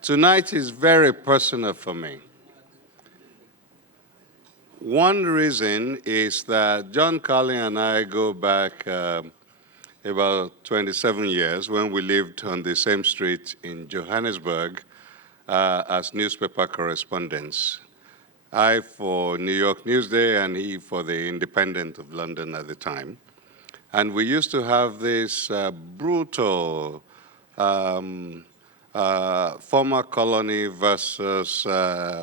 Tonight is very personal for me. One reason is that John Carlin and I go back about 27 years when we lived on the same street in Johannesburg as newspaper correspondents. I for New York Newsday and he for the Independent of London at the time. And we used to have this brutal former colony versus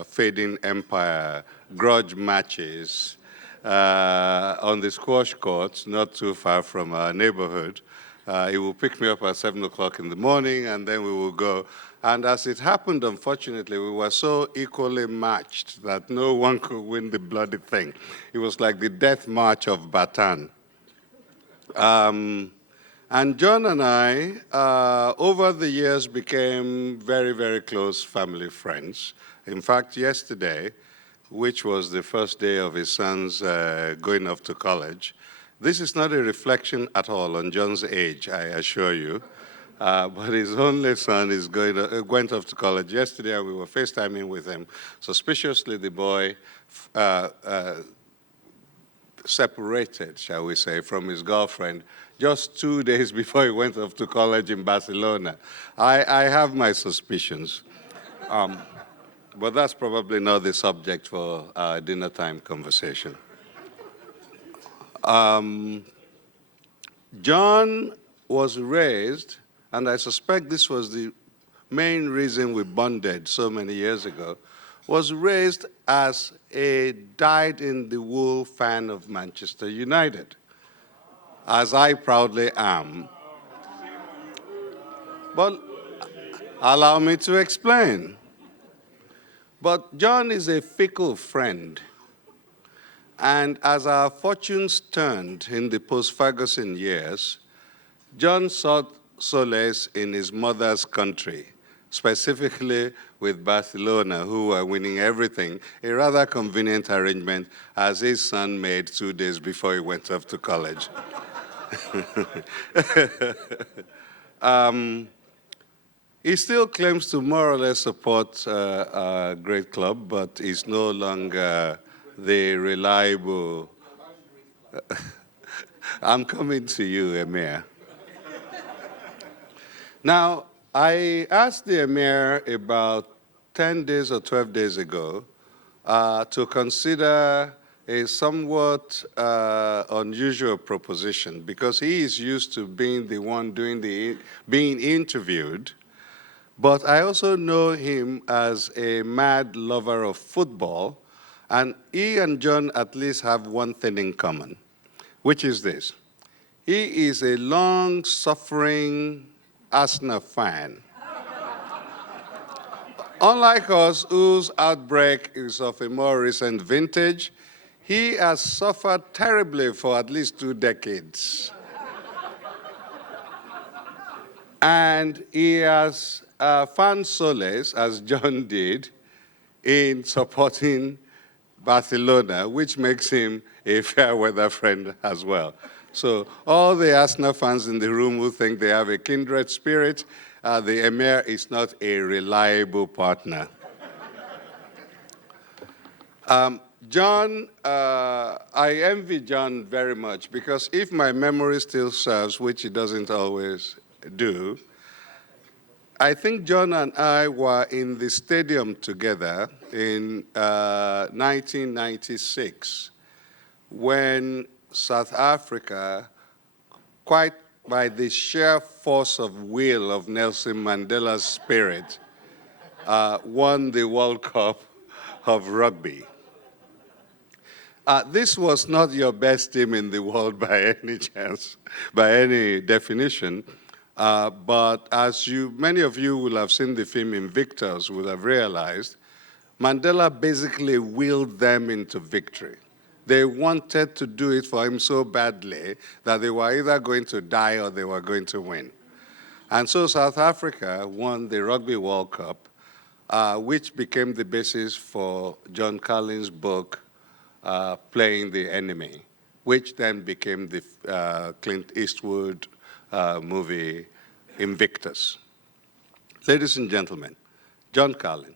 fading empire grudge matches on the squash courts, not too far from our neighborhood. He will pick me up at 7 o'clock in the morning, and then we will go. And as it happened, unfortunately, we were so equally matched that no one could win the bloody thing. It was like the death march of Bataan. And John and I, over the years, became very, very close family friends. In fact, yesterday, which was the first day of his son's going off to college, this is not a reflection at all on John's age, I assure you. But his only son is went off to college yesterday, and we were FaceTiming with him. Suspiciously, the boy separated, shall we say, from his girlfriend just 2 days before he went off to college in Barcelona. I have my suspicions. But that's probably not the subject for our dinner time conversation. John was raised, and I suspect this was the main reason we bonded so many years ago, was raised as a dyed-in-the-wool fan of Manchester United, as I proudly am. But allow me to explain. But John is a fickle friend, and as our fortunes turned in the post-Ferguson years, John sought solace in his mother's country, specifically with Barcelona, who were winning everything, a rather convenient arrangement as his son made 2 days before he went off to college. He still claims to more or less support a great club, but is no longer the reliable... I'm coming to you, Emir. Now, I asked the Emir about 10 days or 12 days ago to consider a somewhat unusual proposition, because he is used to being the one being interviewed, but I also know him as a mad lover of football, and he and John at least have one thing in common, which is this. He is a long-suffering Arsenal fan. Unlike us, whose outbreak is of a more recent vintage, he has suffered terribly for at least 2 decades. And he has found solace, as John did, in supporting Barcelona, which makes him a fair weather friend as well. So all the Arsenal fans in the room who think they have a kindred spirit, the Emir is not a reliable partner. John, I envy John very much, because if my memory still serves, which it doesn't always do, I think John and I were in the stadium together in 1996 when South Africa, quite by the sheer force of will of Nelson Mandela's spirit, won the World Cup of rugby. This was not your best team in the world by any chance, by any definition, but as many of you will have seen the film Invictus, will have realized, Mandela basically willed them into victory. They wanted to do it for him so badly that they were either going to die or they were going to win. And so South Africa won the Rugby World Cup, which became the basis for John Carlin's book, Playing the Enemy, which then became the Clint Eastwood movie Invictus. Ladies and gentlemen, John Carlin.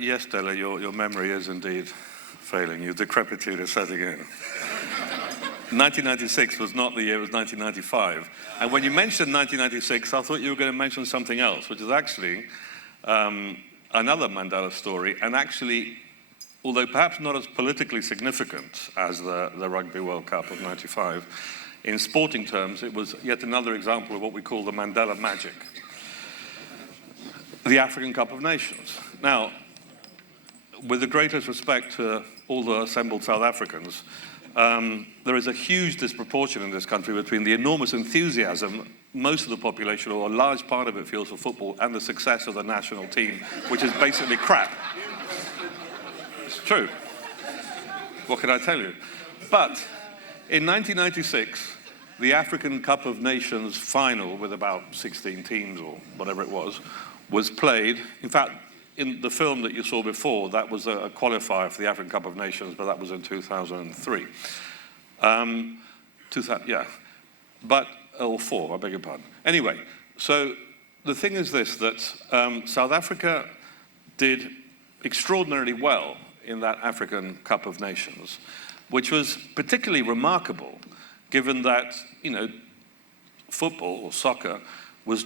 Yes, Della, your memory is indeed failing you. Decrepitude is setting in. 1996 was not the year, it was 1995. And when you mentioned 1996, I thought you were going to mention something else, which is actually another Mandela story, and actually, although perhaps not as politically significant as the Rugby World Cup of 95, in sporting terms, it was yet another example of what we call the Mandela magic. The African Cup of Nations. Now, with the greatest respect to all the assembled South Africans, there is a huge disproportion in this country between the enormous enthusiasm most of the population, or a large part of it, feels for football, and the success of the national team, which is basically crap. It's true. What can I tell you? But in 1996, the African Cup of Nations final, with about 16 teams or whatever it was played. In fact, in the film that you saw before, that was a qualifier for the African Cup of Nations, but that was in 2003. Or 4, I beg your pardon. Anyway, so the thing is this, that South Africa did extraordinarily well in that African Cup of Nations, which was particularly remarkable, given that, football or soccer was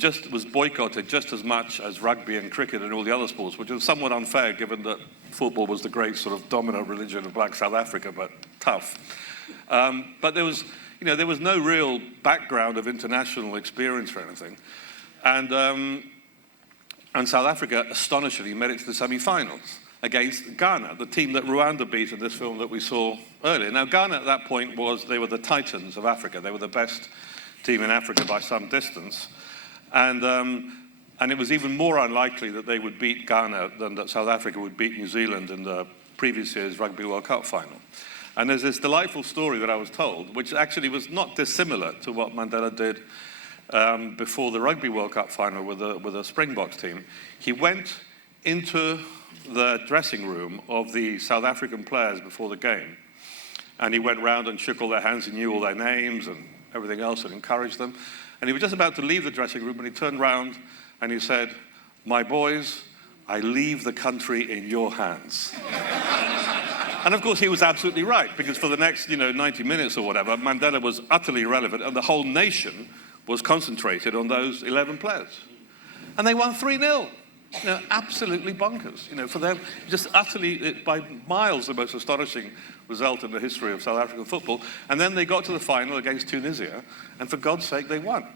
boycotted just as much as rugby and cricket and all the other sports, which was somewhat unfair given that football was the great sort of dominant religion of black South Africa, but tough. But there was no real background of international experience or anything. And South Africa astonishingly made it to the semi-finals against Ghana, the team that Rwanda beat in this film that we saw earlier. Now, Ghana at that point they were the titans of Africa. They were the best team in Africa by some distance. And it was even more unlikely that they would beat Ghana than that South Africa would beat New Zealand in the previous year's Rugby World Cup final. And there's this delightful story that I was told, which actually was not dissimilar to what Mandela did before the Rugby World Cup final with the Springboks team. He went into the dressing room of the South African players before the game, and he went round and shook all their hands. He knew all their names and everything else and encouraged them. And he was just about to leave the dressing room, and he turned round and he said, "My boys, I leave the country in your hands." And of course he was absolutely right, because for the next 90 minutes or whatever, Mandela was utterly irrelevant, and the whole nation was concentrated on those 11 players. And they won 3-0. Absolutely bonkers. For them, just utterly, by miles, the most astonishing result in the history of South African football. And then they got to the final against Tunisia, and for God's sake, they won.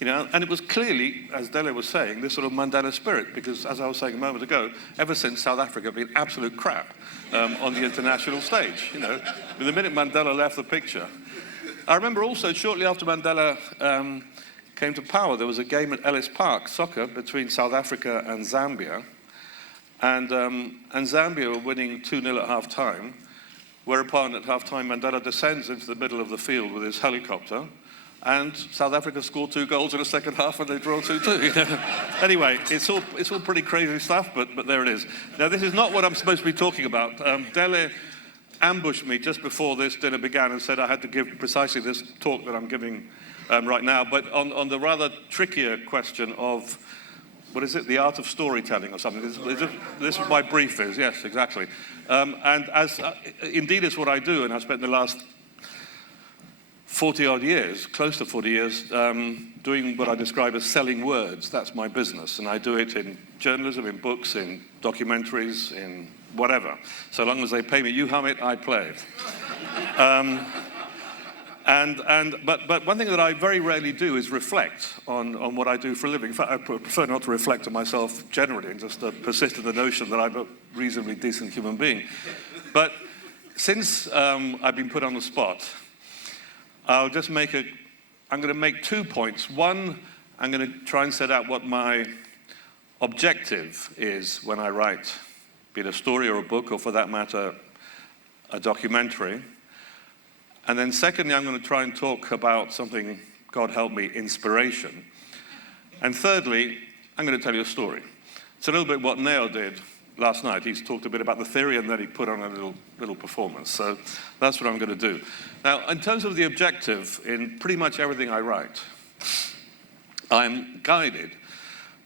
And it was clearly, as Dele was saying, this sort of Mandela spirit, because as I was saying a moment ago, ever since South Africa been absolute crap on the international stage. The minute Mandela left the picture. I remember also, shortly after Mandela came to power, there was a game at Ellis Park, soccer, between South Africa and Zambia. And Zambia were winning 2-0 at half-time, whereupon at half-time Mandela descends into the middle of the field with his helicopter, and South Africa scored 2 goals in the second half and they draw 2-2. Anyway, it's all pretty crazy stuff, but there it is. Now, this is not what I'm supposed to be talking about. Dele ambushed me just before this dinner began and said I had to give precisely this talk that I'm giving right now, but on the rather trickier question of, what is it, the art of storytelling or something. This is what my brief is, yes, exactly. And as indeed it's what I do, and I've spent the last 40-odd years, close to 40 years, doing what I describe as selling words. That's my business, and I do it in journalism, in books, in documentaries, in whatever. So long as they pay me, you hum it, I play it. But one thing that I very rarely do is reflect on what I do for a living. In fact, I prefer not to reflect on myself generally and just persist in the notion that I'm a reasonably decent human being. But since I've been put on the spot, I'm going to make 2 points. One, I'm going to try and set out what my objective is when I write, be it a story or a book, or for that matter, a documentary. And then secondly, I'm going to try and talk about something, God help me, inspiration. And thirdly, I'm going to tell you a story. It's a little bit what Neo did last night. He's talked a bit about the theory and then he put on a little performance. So that's what I'm going to do. Now, in terms of the objective, in pretty much everything I write, I'm guided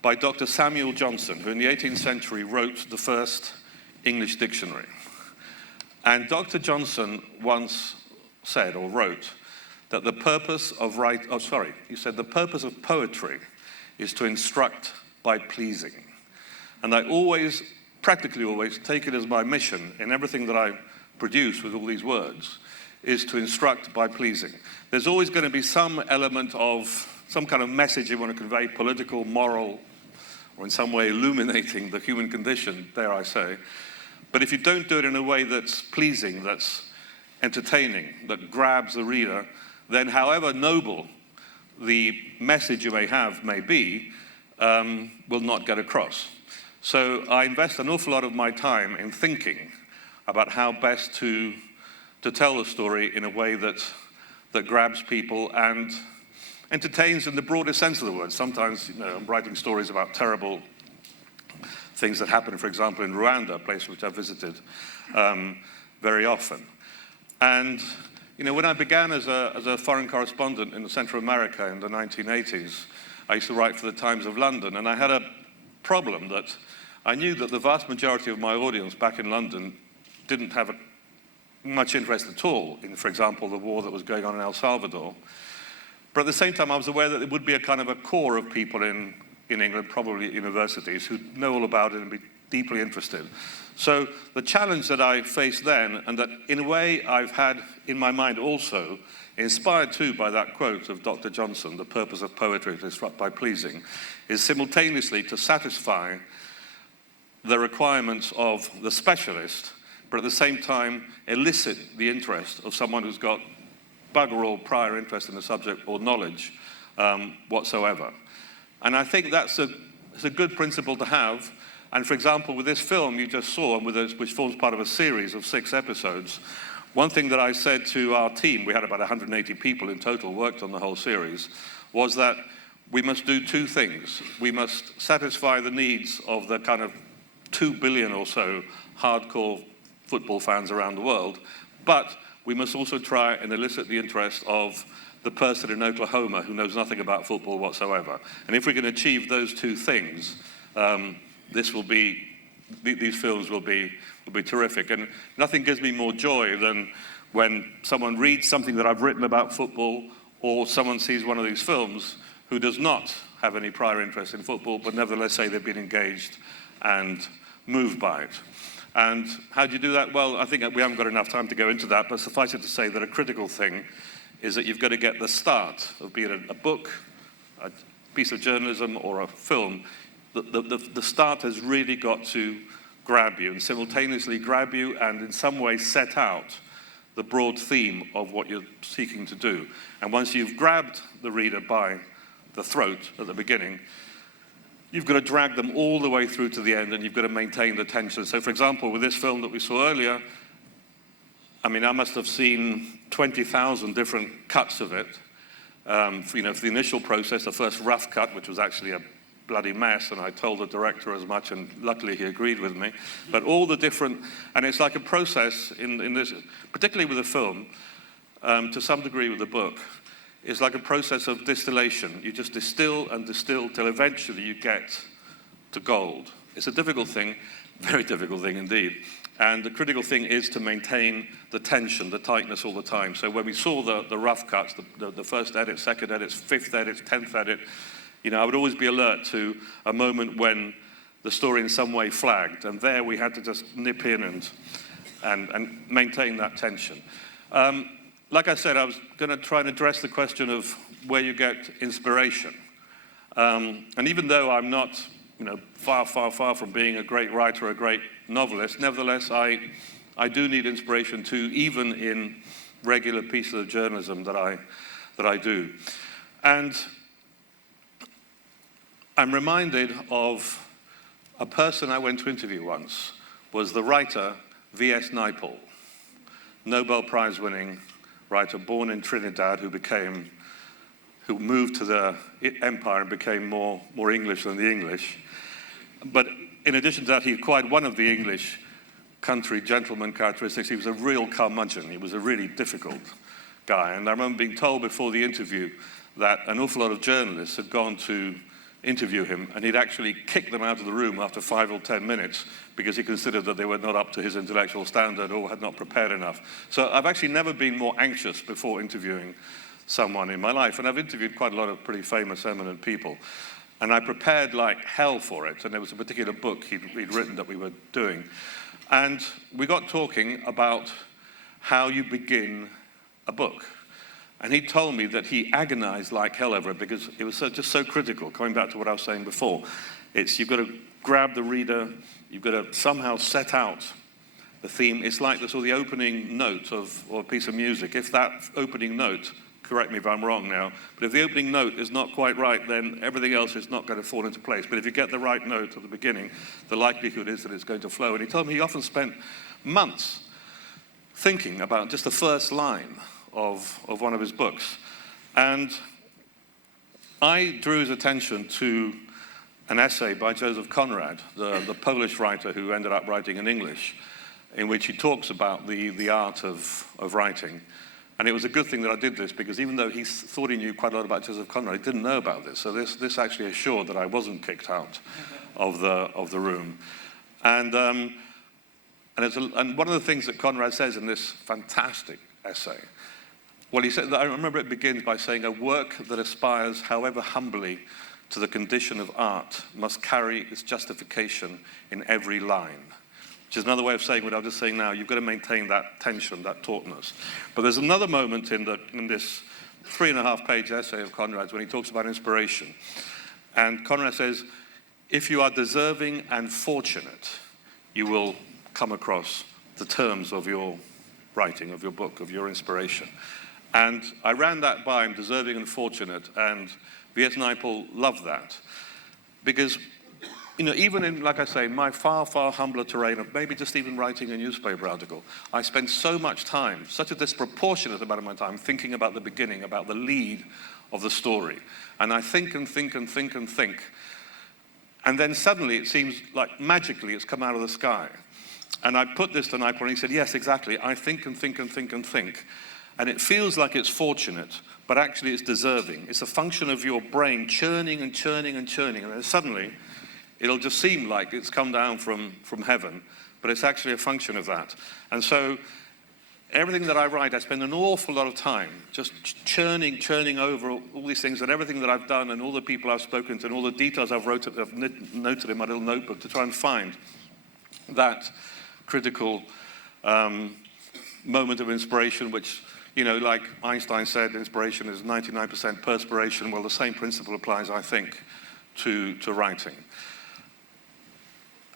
by Dr. Samuel Johnson, who in the 18th century wrote the first English dictionary. And Dr. Johnson once said or wrote that the purpose of the purpose of poetry is to instruct by pleasing. And I always, practically always, take it as my mission in everything that I produce with all these words, is to instruct by pleasing. There's always going to be some element of some kind of message you want to convey, political, moral, or in some way illuminating the human condition, dare I say. But if you don't do it in a way that's pleasing, that's entertaining, that grabs the reader, then however noble the message you may be, will not get across. So I invest an awful lot of my time in thinking about how best to tell the story in a way that grabs people and entertains in the broadest sense of the word. Sometimes, I'm writing stories about terrible things that happen, for example, in Rwanda, a place which I've visited very often. And when I began as a foreign correspondent in Central America in the 1980s, I used to write for the Times of London, and I had a problem that I knew that the vast majority of my audience back in London didn't have much interest at all in, for example, the war that was going on in El Salvador. But at the same time, I was aware that there would be a kind of a core of people in England, probably at universities, who know all about it and be deeply interested. So the challenge that I faced then, and that in a way I've had in my mind also, inspired too by that quote of Dr. Johnson, the purpose of poetry is instruct by pleasing, is simultaneously to satisfy the requirements of the specialist, but at the same time elicit the interest of someone who's got bugger all prior interest in the subject or knowledge whatsoever. And I think it's a good principle to have. And for example, with this film you just saw, which forms part of a series of 6 episodes, one thing that I said to our team, we had about 180 people in total worked on the whole series, was that we must do 2 things. We must satisfy the needs of the kind of 2 billion or so hardcore football fans around the world, but we must also try and elicit the interest of the person in Oklahoma who knows nothing about football whatsoever. And if we can achieve those 2 things, these films will be terrific. And nothing gives me more joy than when someone reads something that I've written about football, or someone sees one of these films who does not have any prior interest in football, but nevertheless say they've been engaged and moved by it. And how do you do that? Well, I think we haven't got enough time to go into that, but suffice it to say that a critical thing is that you've got to get the start of, be it a book, a piece of journalism, or a film. The start has really got to grab you, and simultaneously grab you and in some way set out the broad theme of what you're seeking to do. And once you've grabbed the reader by the throat at the beginning, you've got to drag them all the way through to the end, and you've got to maintain the tension. So for example, with this film that we saw earlier, I must have seen 20,000 different cuts of it. For the initial process, the first rough cut, which was actually a bloody mess, and I told the director as much, and luckily he agreed with me. But all the different, and it's like a process in this, particularly with a film, to some degree with a book, it's like a process of distillation. You just distill and distill till eventually you get to gold. It's a difficult thing, very difficult thing indeed. And the critical thing is to maintain the tension, the tightness all the time. So when we saw the rough cuts, the first edit, second edit, 5th edit, 10th edit, I would always be alert to a moment when the story in some way flagged. And there we had to just nip in and maintain that tension. Like I said, I was going to try and address the question of where you get inspiration. And even though I'm not, far, far, far from being a great writer or a great novelist, nevertheless, I do need inspiration too, even in regular pieces of journalism that I do. And I'm reminded of a person I went to interview once, was the writer V.S. Naipaul, Nobel Prize-winning writer born in Trinidad who moved to the empire and became more English than the English. But in addition to that, he acquired one of the English country gentleman characteristics. He was a real curmudgeon. He was a really difficult guy. And I remember being told before the interview that an awful lot of journalists had gone to interview him, and he'd actually kicked them out of the room after 5 or 10 minutes because he considered that they were not up to his intellectual standard or had not prepared enough. So I've actually never been more anxious before interviewing someone in my life, and I've interviewed quite a lot of pretty famous, eminent people. And I prepared like hell for it, and there was a particular book he'd written that we were doing. And we got talking about how you begin a book. And he told me that he agonized like hell over it because it was just so critical, coming back to what I was saying before. It's you've got to grab the reader, you've got to somehow set out the theme. It's like the sort of the opening note of or a piece of music. If that opening note, correct me if I'm wrong now, but if the opening note is not quite right, then everything else is not going to fall into place. But if you get the right note at the beginning, the likelihood is that it's going to flow. And he told me he often spent months thinking about just the first line of one of his books. And I drew his attention to an essay by Joseph Conrad, the Polish writer who ended up writing in English, in which he talks about the art of writing. And it was a good thing that I did this, because even though he thought he knew quite a lot about Joseph Conrad, he didn't know about this. So this actually assured that I wasn't kicked out of the room. And one of the things that Conrad says in this fantastic essay, well, he said, I remember it begins by saying, a work that aspires, however humbly, to the condition of art must carry its justification in every line. Which is another way of saying what I was just saying now. You've got to maintain that tension, that tautness. But there's another moment in this 3.5-page essay of Conrad's when he talks about inspiration. And Conrad says, if you are deserving and fortunate, you will come across the terms of your writing, of your book, of your inspiration. And I ran that by him, deserving and fortunate, and Viet Naipaul loved that. Because, you know, even in, like I say, my far, far humbler terrain of maybe just even writing a newspaper article, I spend so much time, such a disproportionate amount of my time, thinking about the beginning, about the lead of the story. And I think and think and think and think. And then suddenly it seems like magically it's come out of the sky. And I put this to Naipaul, and he said, yes, exactly. I think and think and think and think. And it feels like it's fortunate, but actually it's deserving. It's a function of your brain churning and churning and churning. And then suddenly, it'll just seem like it's come down from heaven, but it's actually a function of that. And so everything that I write, I spend an awful lot of time just churning over all these things, and everything that I've done and all the people I've spoken to and all the details I've noted in my little notebook to try and find that critical moment of inspiration, which, you know, like Einstein said, inspiration is 99% perspiration. Well, the same principle applies, I think, to writing.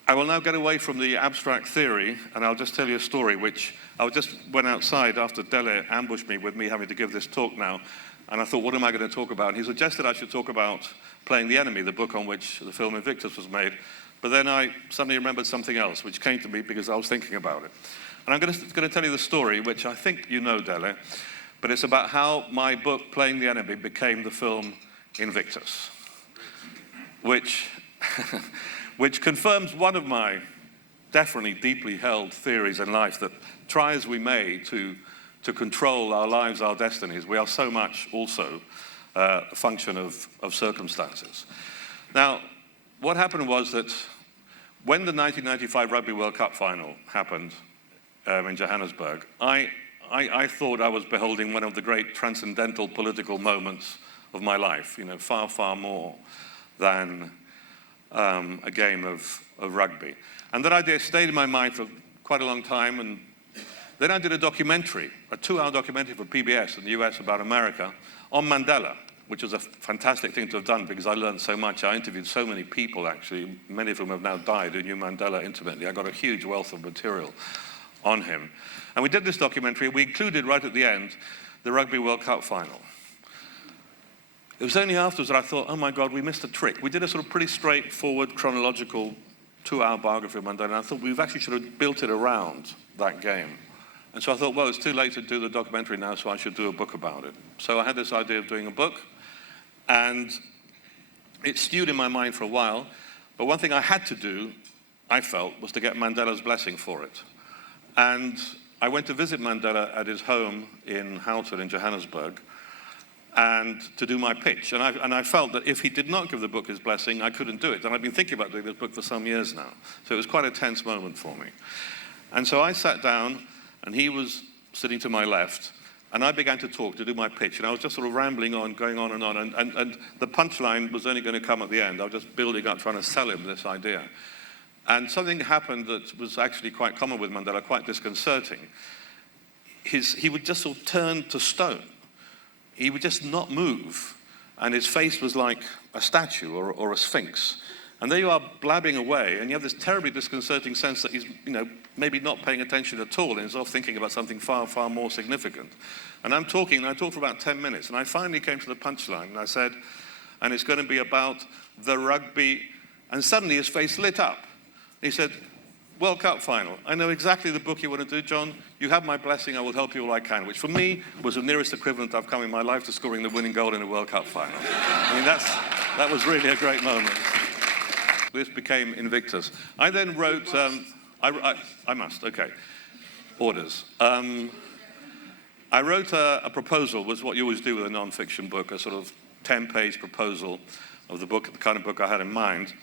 I will now get away from the abstract theory, and I'll just tell you a story, which I just went outside after Dele ambushed me with me having to give this talk now, and I thought, what am I going to talk about? And he suggested I should talk about Playing the Enemy, the book on which the film Invictus was made. But then I suddenly remembered something else, which came to me because I was thinking about it. And I'm going to tell you the story, which I think you know, Dele, but it's about how my book, Playing the Enemy, became the film Invictus, which confirms one of my definitely deeply held theories in life, that try as we may to control our lives, our destinies, we are so much also a function of circumstances. Now, what happened was that when the 1995 Rugby World Cup final happened in Johannesburg, I thought I was beholding one of the great transcendental political moments of my life, you know, far, far more than a game of rugby. And that idea stayed in my mind for quite a long time, and then I did a documentary, a 2-hour documentary for PBS in the US about America on Mandela, which was a fantastic thing to have done because I learned so much. I interviewed so many people, actually, many of whom have now died, who knew Mandela intimately. I got a huge wealth of material on him. And we did this documentary. We included, right at the end, the Rugby World Cup final. It was only afterwards that I thought, oh my God, we missed a trick. We did a sort of pretty straightforward, chronological 2-hour biography of Mandela, and I thought we actually should have built it around that game. And so I thought, well, it's too late to do the documentary now, so I should do a book about it. So I had this idea of doing a book, and it stewed in my mind for a while. But one thing I had to do, I felt, was to get Mandela's blessing for it. And I went to visit Mandela at his home in Houghton in Johannesburg and to do my pitch. And I felt that if he did not give the book his blessing, I couldn't do it. And I've been thinking about doing this book for some years now. So it was quite a tense moment for me. And so I sat down, and he was sitting to my left, and I began to talk, to do my pitch. And I was just sort of rambling on, going on. And the punchline was only going to come at the end. I was just building up, trying to sell him this idea. And something happened that was actually quite common with Mandela, quite disconcerting. He would just sort of turn to stone. He would just not move. And his face was like a statue or a sphinx. And there you are blabbing away, and you have this terribly disconcerting sense that he's, maybe not paying attention at all, and he's off thinking about something far, far more significant. And I talked for about 10 minutes, and I finally came to the punchline, and I said, and it's going to be about the rugby, and suddenly his face lit up. He said, World Cup final. I know exactly the book you want to do, John. You have my blessing. I will help you all I can, which for me was the nearest equivalent I've come in my life to scoring the winning goal in a World Cup final. I mean, that was really a great moment. This became Invictus. I then wrote, I must, okay, orders. I wrote a proposal, was what you always do with a non-fiction book, a sort of 10-page proposal of the book, the kind of book I had in mind.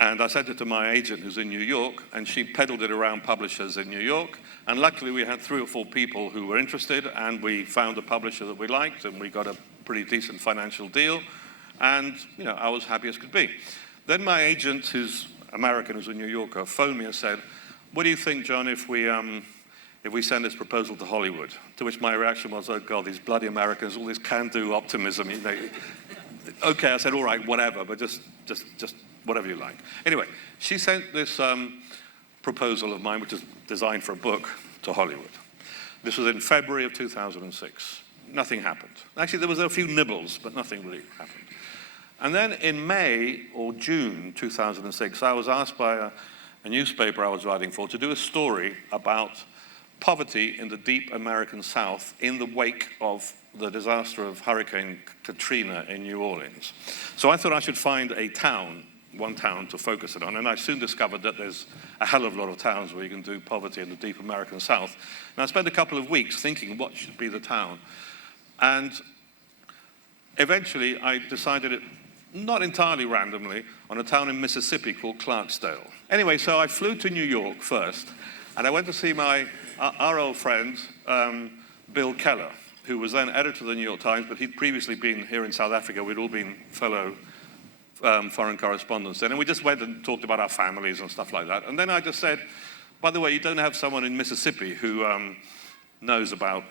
And I sent it to my agent who's in New York, and she peddled it around publishers in New York. And luckily we had 3 or 4 people who were interested, and we found a publisher that we liked, and we got a pretty decent financial deal. And, I was happy as could be. Then my agent, who's American, who's a New Yorker, phoned me and said, what do you think, John, if we send this proposal to Hollywood? To which my reaction was, oh God, these bloody Americans, all this can-do optimism. Okay, I said, all right, whatever, but just whatever you like. Anyway, she sent this proposal of mine, which is designed for a book, to Hollywood. This was in February of 2006. Nothing happened. Actually, there was a few nibbles, but nothing really happened. And then in May or June 2006, I was asked by a newspaper I was writing for to do a story about poverty in the deep American South in the wake of the disaster of Hurricane Katrina in New Orleans. So I thought I should find one town to focus it on, and I soon discovered that there's a hell of a lot of towns where you can do poverty in the deep American South. And I spent a couple of weeks thinking what should be the town. And eventually I decided it, not entirely randomly, on a town in Mississippi called Clarksdale. Anyway, so I flew to New York first, and I went to see our old friend, Bill Keller, who was then editor of the New York Times, but he'd previously been here in South Africa. We'd all been fellow foreign correspondents then, and we just went and talked about our families and stuff like that. And then I just said, by the way, you don't have someone in Mississippi who knows about,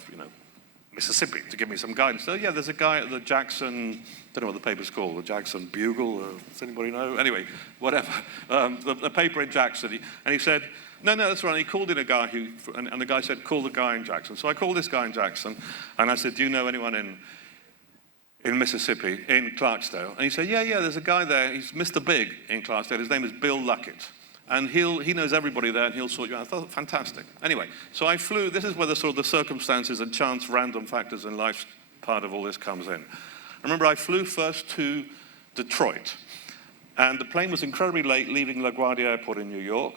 Mississippi, to give me some guidance. So yeah, there's a guy at the Jackson, don't know what the paper's called, the Jackson Bugle, does anybody know? Anyway, whatever, the paper in Jackson. And he said, no, that's right. He called in a guy and the guy said, call the guy in Jackson. So I called this guy in Jackson, and I said, do you know anyone in Mississippi, in Clarksdale? And he said, yeah, there's a guy there. He's Mr. Big in Clarksdale. His name is Bill Luckett. And he knows everybody there, and he'll sort you out. I thought, fantastic. Anyway, so I flew. This is where the sort of the circumstances and chance, random factors in life part of all this comes in. I remember I flew first to Detroit, and the plane was incredibly late, leaving LaGuardia Airport in New York.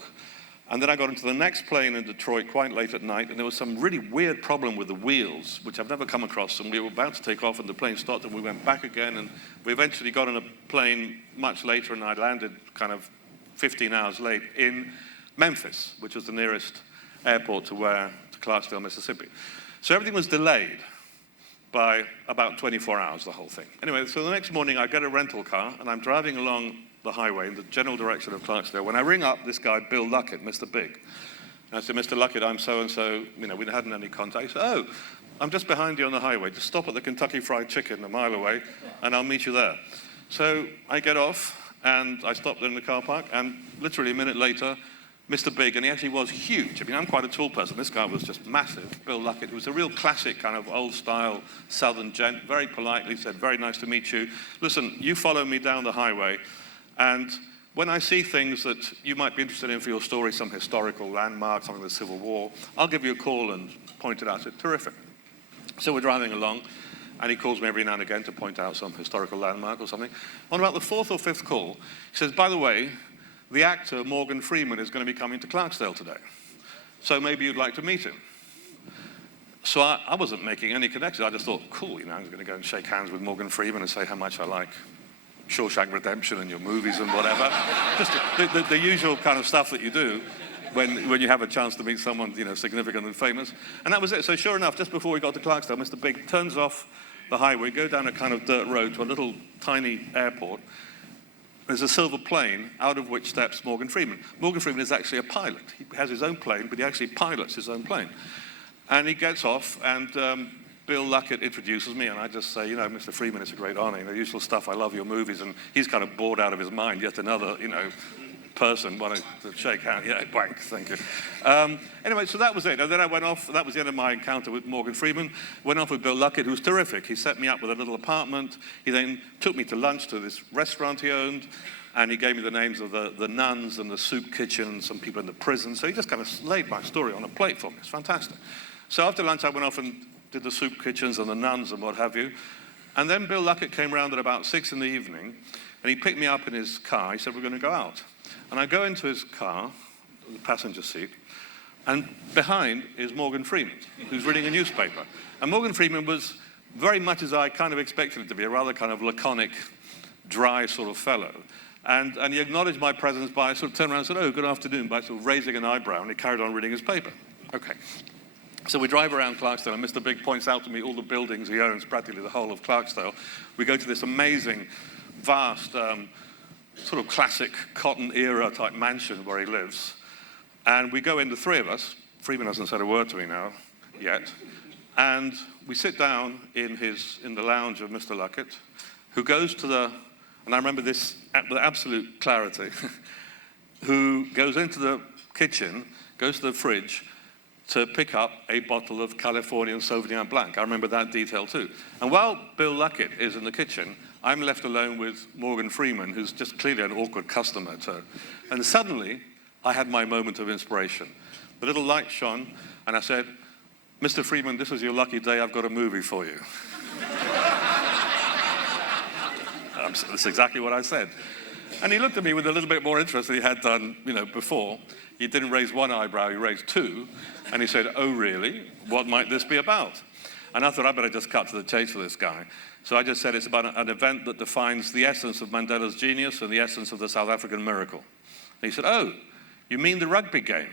And then I got into the next plane in Detroit quite late at night, and there was some really weird problem with the wheels, which I've never come across. And we were about to take off, and the plane stopped, and we went back again. And we eventually got on a plane much later, and I landed kind of 15 hours late in Memphis, which was the nearest airport to Clarksdale, Mississippi. So everything was delayed by about 24 hours, the whole thing. Anyway, so the next morning I get a rental car, and I'm driving along the highway in the general direction of Clarksdale when I ring up this guy, Bill Luckett, Mr. Big. And I said, Mr. Luckett, I'm so-and-so, we hadn't any contact. He said, oh, I'm just behind you on the highway. Just stop at the Kentucky Fried Chicken a mile away, and I'll meet you there. So I get off, and I stopped in the car park, and literally a minute later, Mr. Big, and he actually was huge. I'm quite a tall person. This guy was just massive. Bill Luckett, who was a real classic kind of old-style Southern gent, very politely said, very nice to meet you. Listen, you follow me down the highway, and when I see things that you might be interested in for your story, some historical landmark, something of the Civil War, I'll give you a call and point it out. I said, terrific. So we're driving along, and he calls me every now and again to point out some historical landmark or something. On about the 4th or 5th call, he says, by the way, the actor Morgan Freeman is going to be coming to Clarksdale today. So maybe you'd like to meet him. So I wasn't making any connections. I just thought, cool, you know, I'm going to go and shake hands with Morgan Freeman and say how much I like Shawshank Redemption and your movies and whatever. Just the usual kind of stuff that you do when you have a chance to meet someone, you know, significant and famous. And that was it. So sure enough, just before we got to Clarksdale, Mr. Big turns off the highway, go down a kind of dirt road to a little tiny airport. There's a silver plane out of which steps Morgan Freeman. Morgan Freeman is actually a pilot. He has his own plane, but he actually pilots his own plane. And he gets off, and Bill Luckett introduces me, and I just say, you know, Mr. Freeman, it's a great honor. You know, the usual stuff, I love your movies. And he's kind of bored out of his mind, yet another, you know, person wanting to shake hands. Yeah, wank, thank you. Anyway, so that was it. And then I went off. That was the end of my encounter with Morgan Freeman. Went off with Bill Luckett, who was terrific. He set me up with a little apartment. He then took me to lunch to this restaurant he owned, and he gave me the names of the nuns and the soup kitchen and some people in the prison. So he just kind of laid my story on a plate for me. It's fantastic. So after lunch, I went off and did the soup kitchens and the nuns and what have you. And then Bill Luckett came around at about 6 in the evening, and he picked me up in his car. He said, we're going to go out. And I go into his car, the passenger seat, and behind is Morgan Freeman, who's reading a newspaper. And Morgan Freeman was very much as I kind of expected him to be, a rather kind of laconic, dry sort of fellow. And he acknowledged my presence by sort of turning around and said, oh, good afternoon, by sort of raising an eyebrow, and he carried on reading his paper. Okay. So we drive around Clarksdale, and Mr. Big points out to me all the buildings he owns, practically the whole of Clarksdale. We go to this amazing, vast, sort of classic cotton era type mansion where he lives. And we go in, the three of us. Freeman hasn't said a word to me now, yet. And we sit down in the lounge of Mr. Luckett, who goes to the, and I remember this with absolute clarity, who goes into the kitchen, goes to the fridge, to pick up a bottle of Californian Sauvignon Blanc. I remember that detail too. And while Bill Luckett is in the kitchen, I'm left alone with Morgan Freeman, who's just clearly an awkward customer. And suddenly, I had my moment of inspiration. The little light shone, and I said, Mr. Freeman, this is your lucky day, I've got a movie for you. That's exactly what I said. And he looked at me with a little bit more interest than he had done, you know, before. He didn't raise one eyebrow, he raised two. And he said, oh, really? What might this be about? And I thought, I better just cut to the chase for this guy. So I just said, it's about an event that defines the essence of Mandela's genius and the essence of the South African miracle. And he said, oh, you mean the rugby game?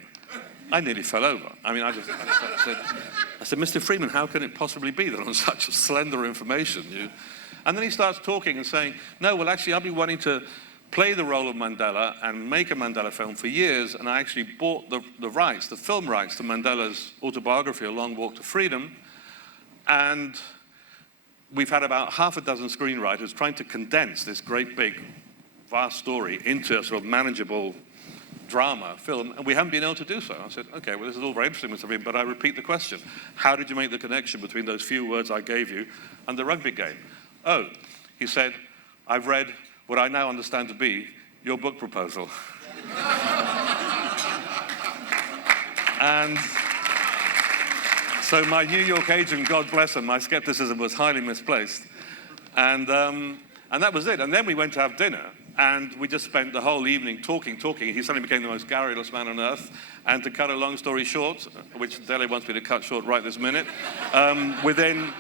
I nearly fell over. I mean, I said, Mr. Freeman, how can it possibly be that on such slender information you... And then he starts talking and saying, no, well, actually, I've been wanting to play the role of Mandela and make a Mandela film for years, and I actually bought the rights, the film rights to Mandela's autobiography, A Long Walk to Freedom, and we've had about half a dozen screenwriters trying to condense this great big, vast story into a sort of manageable drama film, and we haven't been able to do so. I said, okay, well, this is all very interesting, Mr. Freeman, but I repeat the question. How did you make the connection between those few words I gave you and the rugby game? Oh, he said, I've read what I now understand to be your book proposal. And so my New York agent, God bless him, my skepticism was highly misplaced. And that was it. And then we went to have dinner, and we just spent the whole evening talking. He suddenly became the most garrulous man on earth. And to cut a long story short, which Dele wants me to cut short right this minute, within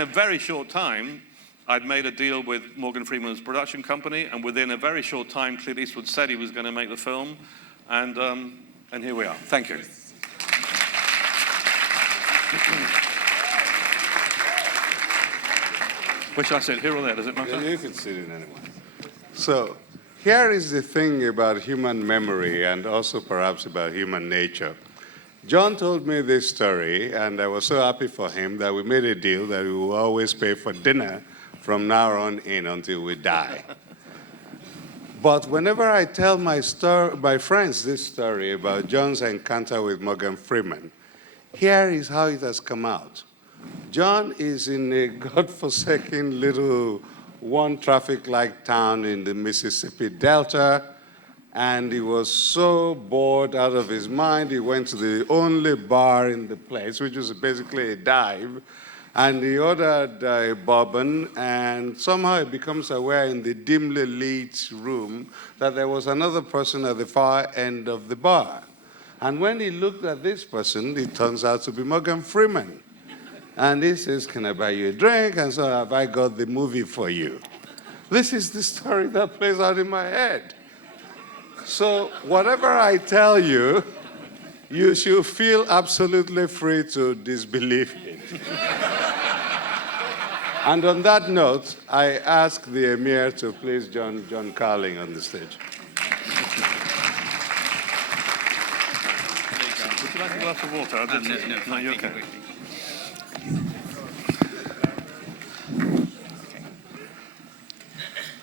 a very short time, I'd made a deal with Morgan Freeman's production company, and within a very short time, Clint Eastwood said he was going to make the film, and here we are. Thank you. Which I said, here or there, does it matter? You can sit in anywhere. So, here is the thing about human memory and also perhaps about human nature. John told me this story, and I was so happy for him that we made a deal that we will always pay for dinner from now on in until we die. But whenever I tell my friends this story about John's encounter with Morgan Freeman, here is how it has come out. John is in a godforsaken little one traffic light town in the Mississippi Delta, and he was so bored out of his mind, he went to the only bar in the place, which was basically a dive, And he ordered a bourbon, and somehow he becomes aware in the dimly lit room that there was another person at the far end of the bar. And when he looked at this person, it turns out to be Morgan Freeman. And he says, "Can I buy you a drink?" And so, "Have I got the movie for you?" This is the story that plays out in my head. So whatever I tell you, you should feel absolutely free to disbelieve it. And on that note, I ask the Emir to please join John Carlin on the stage. Would you like a glass of water? No, you're okay.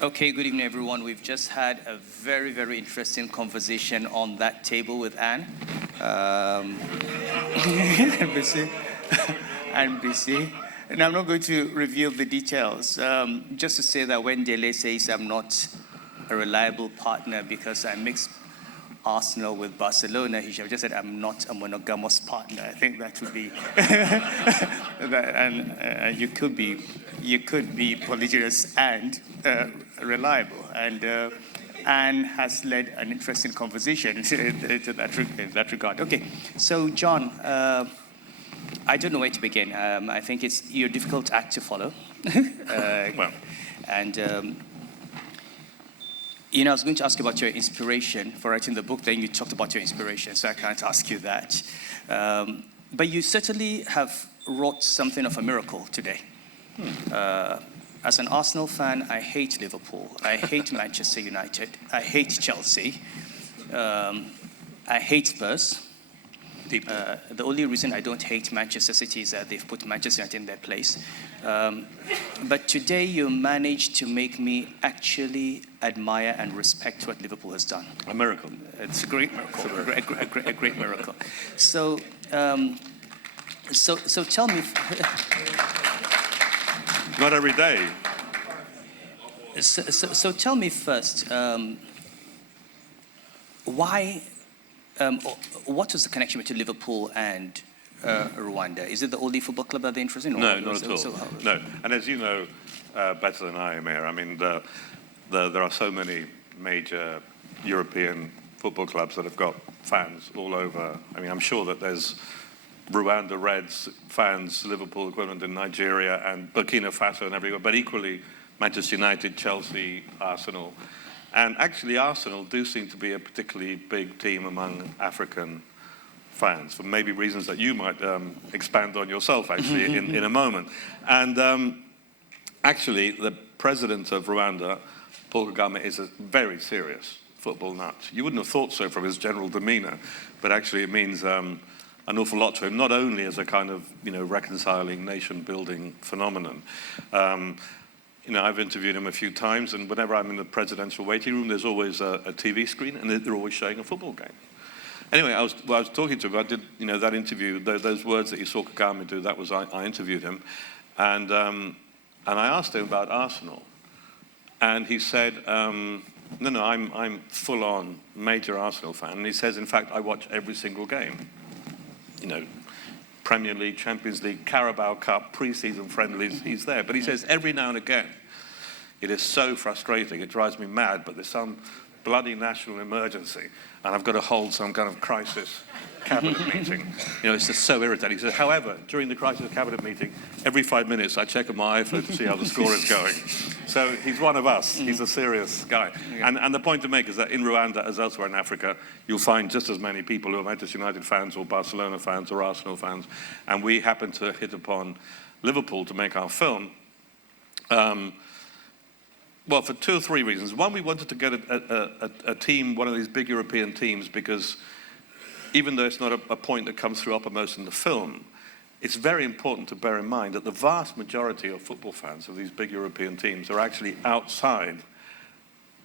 Okay, good evening, everyone. We've just had a very, very interesting conversation on that table with Anne. NBC. And I'm not going to reveal the details. Just to say that when Dele says I'm not a reliable partner because I mix Arsenal with Barcelona, he should have just said I'm not a monogamous partner. I think that would be, and you could be polygamous and reliable. And Anne has led an interesting conversation in that regard. Okay, so John, I don't know where to begin. I think you're a difficult act to follow. And I was going to ask you about your inspiration for writing the book. Then you talked about your inspiration, so I can't ask you that. But you certainly have wrought something of a miracle today. As an Arsenal fan, I hate Liverpool. I hate Manchester United. I hate Chelsea. I hate Spurs. The only reason I don't hate Manchester City is that they've put Manchester United in their place. But today you managed to make me actually admire and respect what Liverpool has done. A miracle. It's a great miracle, a great miracle. So tell me... Not every day. So tell me first, why... what was the connection between Liverpool and Rwanda? Is it the only football club that they're interested in? No, not at all. No, and as you know better than I, Emir, I mean, there are so many major European football clubs that have got fans all over. I mean, I'm sure that there's Rwanda Reds fans, Liverpool equivalent in Nigeria, and Burkina Faso and everywhere, but equally Manchester United, Chelsea, Arsenal. And actually, Arsenal do seem to be a particularly big team among African fans, for maybe reasons that you might expand on yourself, actually, in a moment. And actually, the president of Rwanda, Paul Kagame, is a very serious football nut. You wouldn't have thought so from his general demeanor, but actually it means an awful lot to him, not only as a kind of, reconciling, nation-building phenomenon. I've interviewed him a few times, and whenever I'm in the presidential waiting room, there's always a TV screen, and they're always showing a football game. Anyway, I was talking to him. I did, that interview, those words that you saw Kagame do. That was I interviewed him, and I asked him about Arsenal, and he said, "No, I'm full-on major Arsenal fan." And he says, "In fact, I watch every single game. Premier League, Champions League, Carabao Cup, pre-season friendlies, he's there. But he says every now and again, it is so frustrating, it drives me mad, but there's some bloody national emergency, and I've got to hold some kind of crisis cabinet meeting. It's just so irritating." He says, "However, during the crisis cabinet meeting, every 5 minutes I check on my iPhone to see how the score is going." So he's one of us. He's a serious guy. Yeah. And the point to make is that in Rwanda, as elsewhere in Africa, you'll find just as many people who are Manchester United fans or Barcelona fans or Arsenal fans. And we happened to hit upon Liverpool to make our film. Well, for 2 or 3 reasons. One, we wanted to get a team, one of these big European teams, because even though it's not a point that comes through uppermost in the film, it's very important to bear in mind that the vast majority of football fans of these big European teams are actually outside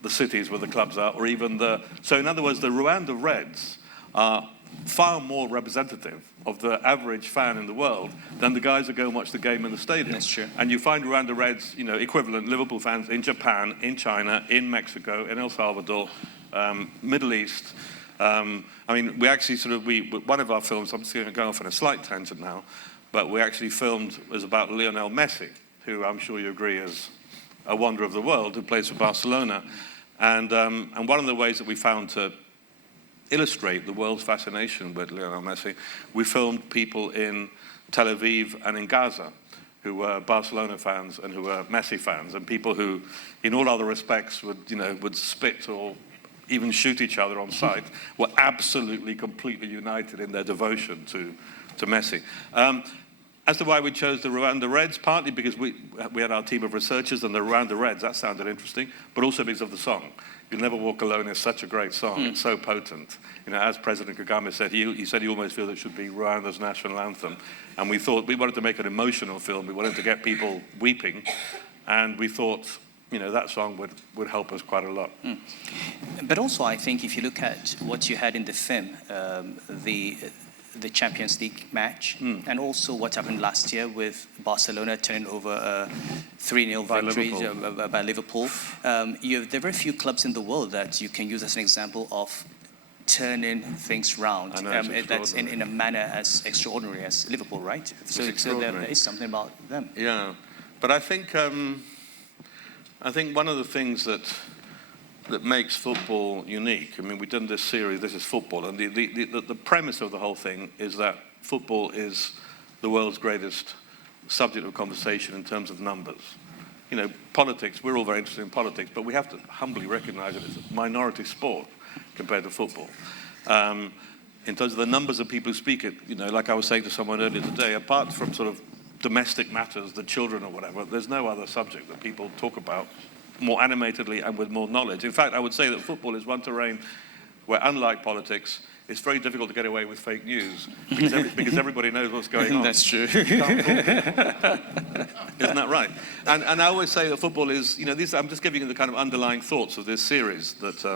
the cities where the clubs are, or even so in other words, the Rwanda Reds are far more representative of the average fan in the world than the guys who go and watch the game in the stadium. That's true. And you find Rwanda Reds, equivalent Liverpool fans in Japan, in China, in Mexico, in El Salvador, Middle East. We actually one of our films, I'm just going to go off on a slight tangent now, but we actually filmed was about Lionel Messi, who I'm sure you agree is a wonder of the world, who plays for Barcelona. And one of the ways that we found to illustrate the world's fascination with Lionel Messi, we filmed people in Tel Aviv and in Gaza who were Barcelona fans and who were Messi fans, and people who, in all other respects, would spit or even shoot each other on sight, were absolutely, completely united in their devotion to Messi. As to why we chose the Rwanda Reds, partly because we had our team of researchers and the Rwanda Reds, that sounded interesting, but also because of the song. You'll Never Walk Alone is such a great song. It's so potent. As President Kagame said, he said he almost feels it should be Rwanda's national anthem. And we thought we wanted to make an emotional film. We wanted to get people weeping. And we thought, that song would help us quite a lot. But also, I think if you look at what you had in the film, the Champions League match, and also what happened last year with Barcelona turning over a 3-0 victory by Liverpool. There are very few clubs in the world that you can use as an example of turning things around. That's in a manner as extraordinary as Liverpool, right? So there is something about them. Yeah, but I think one of the things that makes football unique. I mean, we've done this series, This is Football, and the premise of the whole thing is that football is the world's greatest subject of conversation in terms of numbers. Politics, we're all very interested in politics, but we have to humbly recognize that it's a minority sport compared to football. In terms of the numbers of people who speak it, like I was saying to someone earlier today, apart from sort of domestic matters, the children or whatever, there's no other subject that people talk about more animatedly and with more knowledge. In fact, I would say that football is one terrain where, unlike politics, it's very difficult to get away with fake news because everybody knows what's going on. That's true. Isn't that right? And I always say that football is, I'm just giving you the kind of underlying thoughts of this series that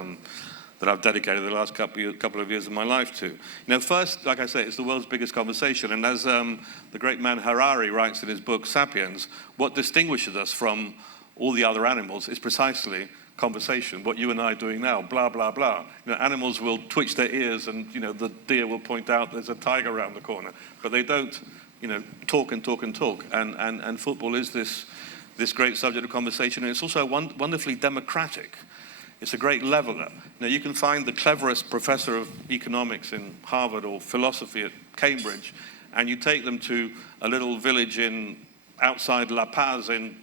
I've dedicated the last couple of years of my life to. First, like I say, it's the world's biggest conversation, and as the great man Harari writes in his book *Sapiens*, what distinguishes us from all the other animals is precisely conversation, what you and I are doing now, blah, blah, blah. Animals will twitch their ears and, the deer will point out there's a tiger around the corner, but they don't, talk and talk and talk. And football is this great subject of conversation, and it's also wonderfully democratic. It's a great leveler. You can find the cleverest professor of economics in Harvard or philosophy at Cambridge, and you take them to a little village outside La Paz in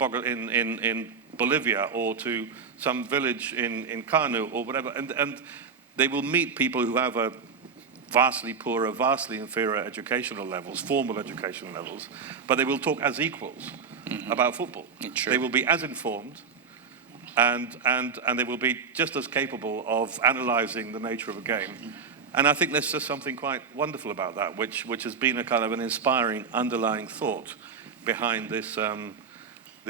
Bolivia, or to some village in Kano or whatever, and they will meet people who have a vastly poorer, vastly inferior educational levels, formal educational levels, but they will talk as equals about football. They will be as informed, and they will be just as capable of analysing the nature of a game. And I think there's just something quite wonderful about that, which has been a kind of an inspiring underlying thought behind this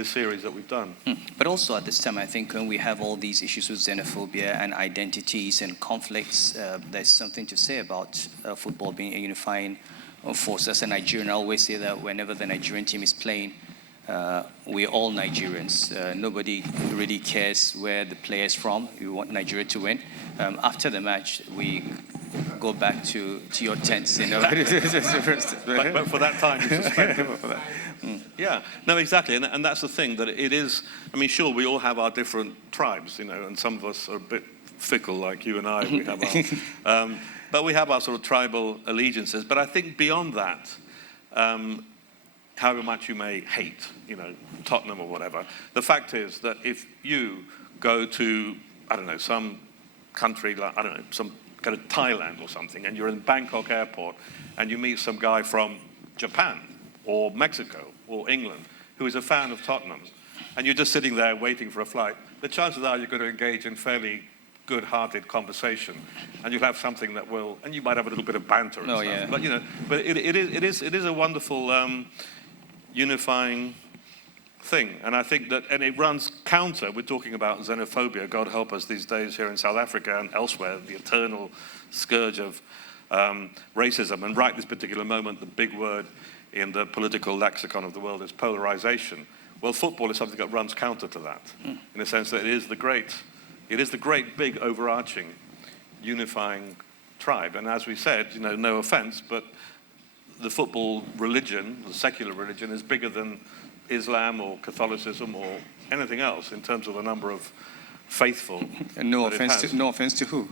series that we've done. But also at this time, I think when we have all these issues with xenophobia and identities and conflicts, there's something to say about football being a unifying force. As a Nigerian, I always say that whenever the Nigerian team is playing, we're all Nigerians. Nobody really cares where the player is from. We want Nigeria to win. After the match, we go back to your tents, but for that time, you suspend it. Yeah, no, exactly, and that's the thing, that it is, I mean, sure, we all have our different tribes, and some of us are a bit fickle, like you and I, we have our, but we have our sort of tribal allegiances. But I think beyond that, however much you may hate, Tottenham or whatever, the fact is that if you go to, I don't know, some country, like, I don't know, some kind of Thailand or something, and you're in Bangkok airport, and you meet some guy from Japan, or Mexico, or England, who is a fan of Tottenham, and you're just sitting there waiting for a flight, the chances are you're going to engage in fairly good-hearted conversation, and you'll have something that will, and you might have a little bit of banter and stuff. Yeah. But it is a wonderful unifying thing, and I think that, and it runs counter. We're talking about xenophobia, God help us these days here in South Africa and elsewhere, the eternal scourge of racism, and right this particular moment, the big word in the political lexicon of the world is polarization. Well, football is something that runs counter to that, in the sense that it is the great, big, overarching, unifying tribe. And as we said, no offense, but the football religion, the secular religion, is bigger than Islam or Catholicism or anything else in terms of the number of faithful. And no offense to who?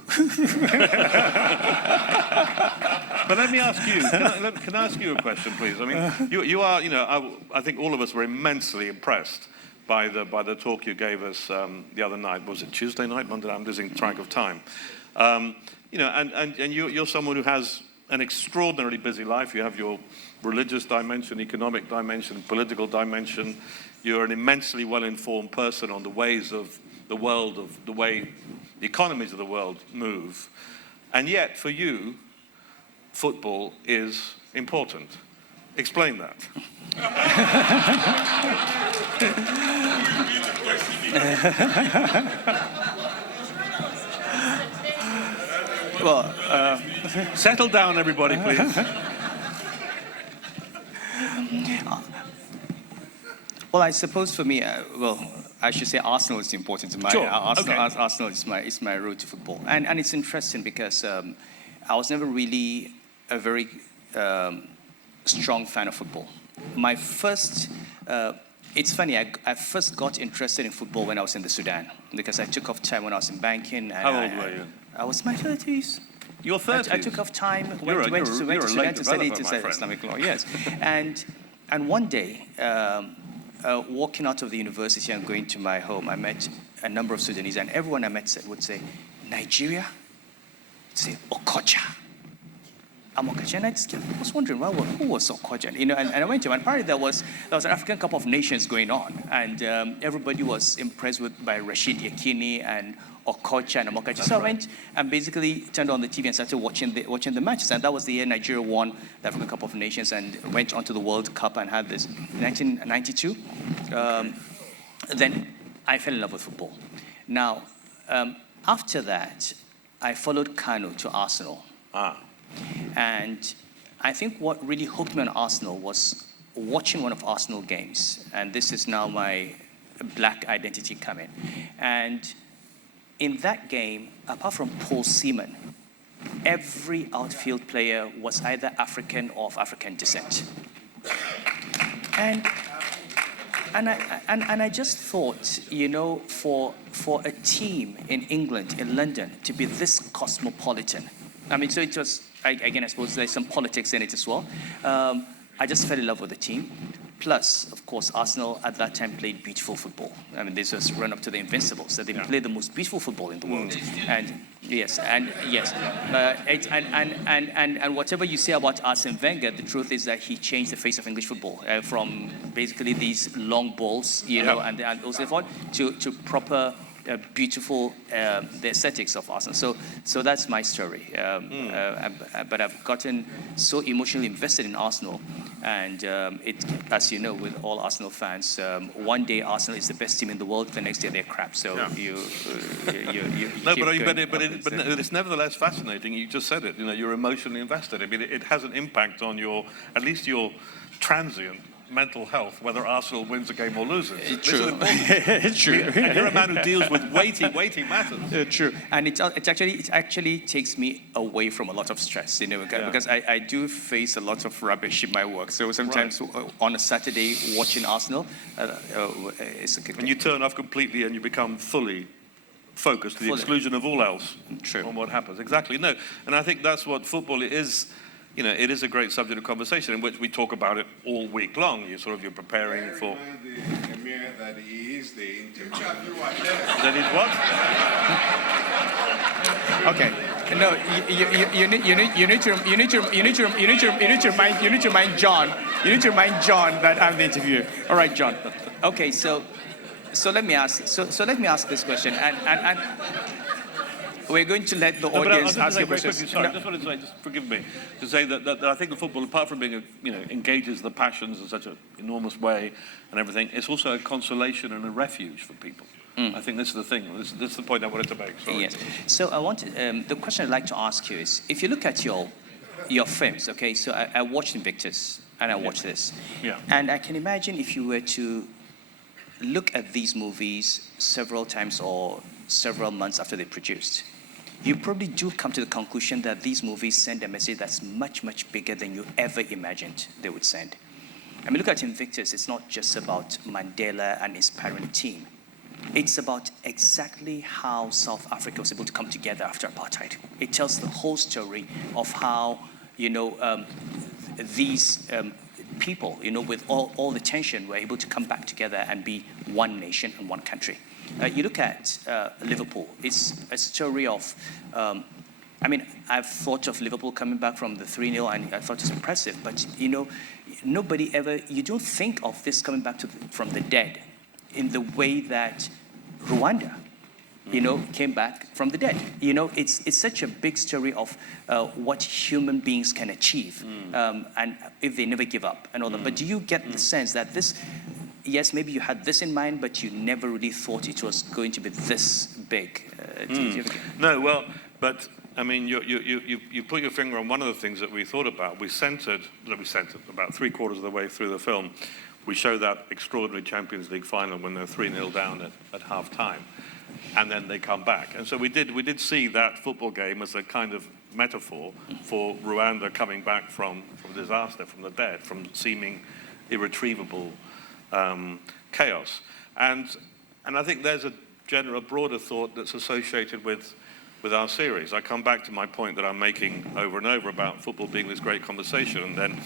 But let me ask you, can I ask you a question, please? I mean, you are, I think all of us were immensely impressed by the talk you gave us the other night. Was it Tuesday night, Monday night? I'm losing track of time. And you're someone who has an extraordinarily busy life. You have your religious dimension, economic dimension, political dimension. You're an immensely well-informed person on the ways of the world, of the way the economies of the world move. And yet, for you, football is important. Explain that. Well, settle down, everybody, please. Well, I suppose for me, I should say Arsenal is important to my. Sure. Arsenal is my road to football, and it's interesting because I was never really a very strong fan of football. My first, it's funny, I first got interested in football when I was in the Sudan because I took off time when I was in banking. And How old were you? I was in my 30s. Your 30s? I took off time, You're a went to Sudan to study developer, Islamic law, yes. And one day, walking out of the university and going to my home, I met a number of Sudanese, and everyone I met would say, Nigeria? Say, Okocha. I'm Okocha. And I was wondering, well, who was Okocha? And I went to him, and apparently there was an African Cup of Nations going on, and everybody was impressed by Rashid Yekini and Okocha and Amokachi. So I went and basically turned on the TV and started watching the matches. And that was the year Nigeria won the African Cup of Nations and went on to the World Cup and had this in 1992. Then I fell in love with football. Now, after that, I followed Kano to Arsenal. And I think what really hooked me on Arsenal was watching one of Arsenal games. And this is now my black identity coming. And in that game, apart from Paul Seaman, every outfield player was either African or of African descent. And I just thought, for a team in England, in London, to be this cosmopolitan. I mean, so it was, again, I suppose there's some politics in it as well. I just fell in love with the team. Plus, of course, Arsenal at that time played beautiful football. I mean, this was run up to the Invincibles. So they played the most beautiful football in the world. And whatever you say about Arsene Wenger, the truth is that he changed the face of English football from basically these long balls, and also forth to proper. Beautiful, the aesthetics of Arsenal. So that's my story. But I've gotten so emotionally invested in Arsenal, and it, as you know, with all Arsenal fans, one day Arsenal is the best team in the world, the next day they're crap. So you no, but it's nevertheless fascinating. You just said it. You're emotionally invested. I mean, it has an impact on at least your transient mental health, whether Arsenal wins a game or loses. True. It's true. And you're a man who deals with weighty matters. True. And it actually takes me away from a lot of stress, because I do face a lot of rubbish in my work. So sometimes on a Saturday watching Arsenal, it's a good thing. And you turn off completely and you become fully focused to the exclusion of all else on what happens. Exactly. No. And I think that's what football is. It is a great subject of conversation in which we talk about it all week long. You're preparing for. Emir, that he is the interview. That he's what? Okay. No, you need to remind John. You need to remind John that I'm the interviewer. All right, John. Okay, so let me ask. So let me ask this question, and we're going to let the audience ask you questions. Sorry, I just wanted to say, just forgive me, to say that I think the football, apart from being, engages the passions in such an enormous way and everything, it's also a consolation and a refuge for people. I think this is the thing. This is the point I wanted to make. Sorry. Yes. So the question I'd like to ask you is, if you look at your films, okay, so I watched Invictus and I watched this. Yeah. And I can imagine if you were to look at these movies several times or several months after they're produced, you probably do come to the conclusion that these movies send a message that's much, much bigger than you ever imagined they would send. I mean, look at Invictus. It's not just about Mandela and his parent team. It's about exactly how South Africa was able to come together after apartheid. It tells the whole story of how, these people, with all the tension, were able to come back together and be one nation and one country. You look at Liverpool. It's a story of, I've thought of Liverpool coming back from the 3-0, and I thought it was impressive. But, nobody ever, you don't think of this coming back from the dead in the way that Rwanda, came back from the dead. It's such a big story of what human beings can achieve, and if they never give up and all that. But do you get the sense that this, yes, maybe you had this in mind, but you never really thought it was going to be this big? No, well, but I mean, you put your finger on one of the things that we thought about. We centered about 3/4 of the way through the film. We show that extraordinary Champions League final when they're 3-0 down at half time, and then they come back. And so we did see that football game as a kind of metaphor for Rwanda coming back from disaster, from the dead, from seeming irretrievable chaos. And I think there's a broader thought that's associated with our series. I come back to my point that I'm making over and over about football being this great conversation, and then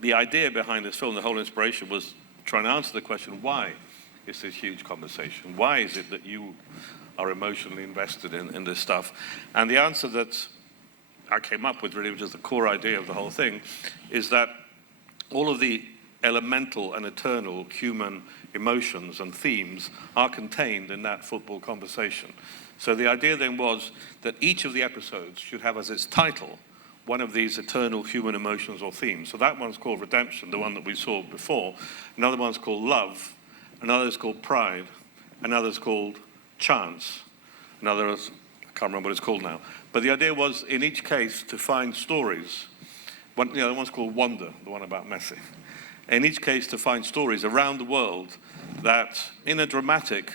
the idea behind this film, the whole inspiration, was trying to answer the question, why is this huge conversation? Why is it that you are emotionally invested in this stuff? And the answer that I came up with, really, which is the core idea of the whole thing, is that all of the elemental and eternal human emotions and themes are contained in that football conversation. So the idea then was that each of the episodes should have as its title one of these eternal human emotions or themes. So that one's called Redemption, the one that we saw before. Another one's called Love. Another is called Pride. Another is called Chance. Another is, I can't remember what it's called now. But the idea was, in each case, to find stories. The one's called Wonder, the one about Messi. In each case, to find stories around the world that, in a dramatic,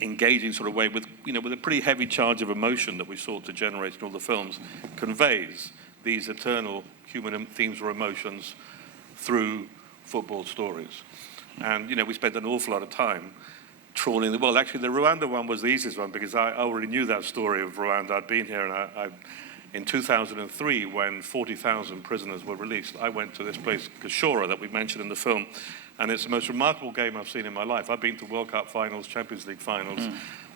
engaging sort of way, with a pretty heavy charge of emotion that we sought to generate in all the films, conveys these eternal human themes or emotions through football stories. And we spent an awful lot of time trawling the world. Actually, the Rwanda one was the easiest one, because I already knew that story of Rwanda. I'd been here, and I in 2003, when 40,000 prisoners were released, I went to this place, Gashora, that we mentioned in the film. And it's the most remarkable game I've seen in my life. I've been to World Cup finals, Champions League finals.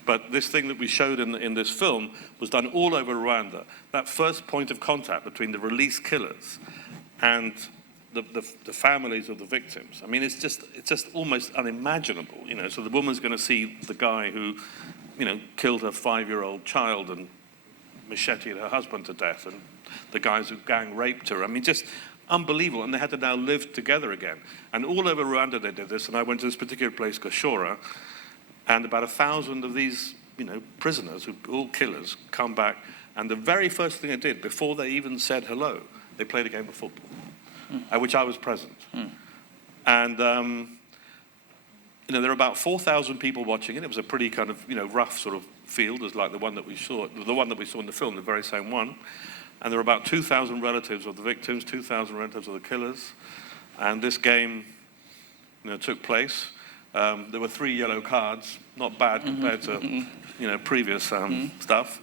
But this thing that we showed in this film was done all over Rwanda. That first point of contact between the released killers and the families of the victims. I mean, it's just almost unimaginable. So the woman's going to see the guy who, killed her 5-year-old child and macheted her husband to death, and the guys who gang raped her. I mean, just unbelievable. And they had to now live together again. And all over Rwanda they did this. And I went to this particular place, Gashora, and about 1,000 of these, prisoners, all killers, come back. And the very first thing they did, before they even said hello, they played a game of football, at which I was present. And there were about 4,000 people watching it. It was a pretty kind of rough sort of field, as like the one that we saw in the film, the very same one. And there were about 2,000 relatives of the victims, 2,000 relatives of the killers. And this game, took place. There were 3 yellow cards, not bad compared to, previous stuff.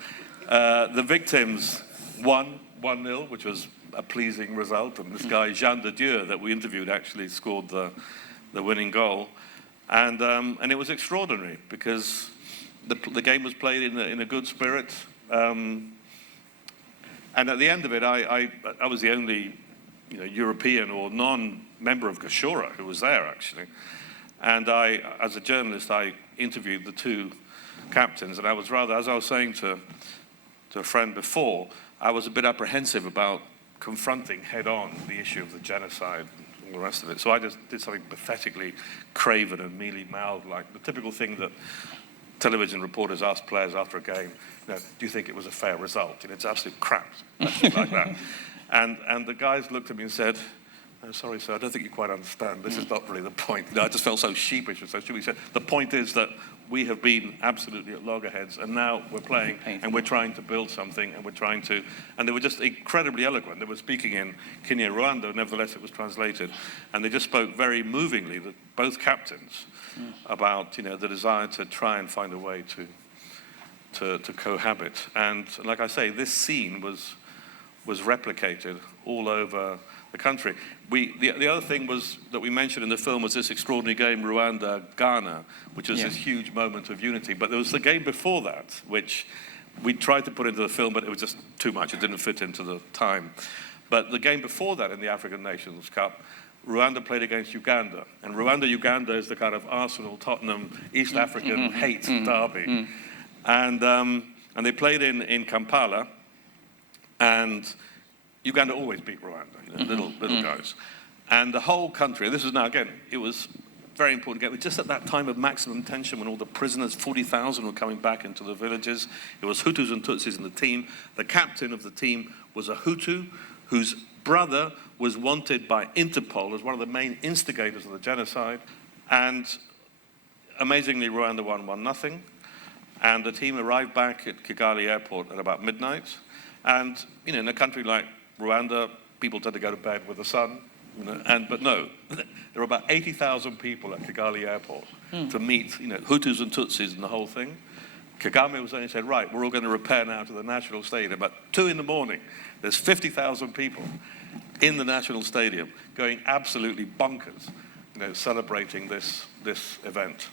The victims won 1-0, which was a pleasing result. And this guy, Jean de Dieu, that we interviewed, actually scored the winning goal. And it was extraordinary, because the game was played in a good spirit. And at the end of it, I was the only, European or non-member of Gashora who was there, actually. And as a journalist, I interviewed the 2 captains, and I was rather, as I was saying to a friend before, I was a bit apprehensive about confronting head-on the issue of the genocide and all the rest of it. So I just did something pathetically craven and mealy-mouthed, like the typical thing that television reporters ask players after a game, do you think it was a fair result? It's absolute crap, like that. And the guys looked at me and said, "Oh, sorry, sir, I don't think you quite understand. This is not really the point." I just felt so sheepish and so stupid. He said, "The point is that we have been absolutely at loggerheads, and now we're playing, and we're trying to build something, and they were just incredibly eloquent. They were speaking in Kinyarwanda, nevertheless it was translated, and they just spoke very movingly, both captains, about the desire to try and find a way to cohabit. And like I say, this scene was replicated all over the country. The other thing was that we mentioned in the film was this extraordinary game, Rwanda-Ghana, which was this huge moment of unity. But there was the game before that, which we tried to put into the film, but it was just too much. It didn't fit into the time. But the game before that in the African Nations Cup, Rwanda played against Uganda. And Rwanda-Uganda is the kind of Arsenal-Tottenham East African hate derby. And they played in Kampala, and Uganda always beat Rwanda, little guys. And the whole country, this is now, again, it was very important game. It was just at that time of maximum tension when all the prisoners, 40,000, were coming back into the villages. It was Hutus and Tutsis in the team. The captain of the team was a Hutu whose brother was wanted by Interpol as one of the main instigators of the genocide. And amazingly, Rwanda won 1-0. And the team arrived back at Kigali airport at about midnight. And, in a country like Rwanda, people tend to go to bed with the sun, but no, there were about 80,000 people at Kigali airport to meet, Hutus and Tutsis and the whole thing. Kagame was only said, right, we're all going to repair now to the National Stadium. At 2 a.m, there's 50,000 people in the National Stadium going absolutely bonkers, celebrating this event.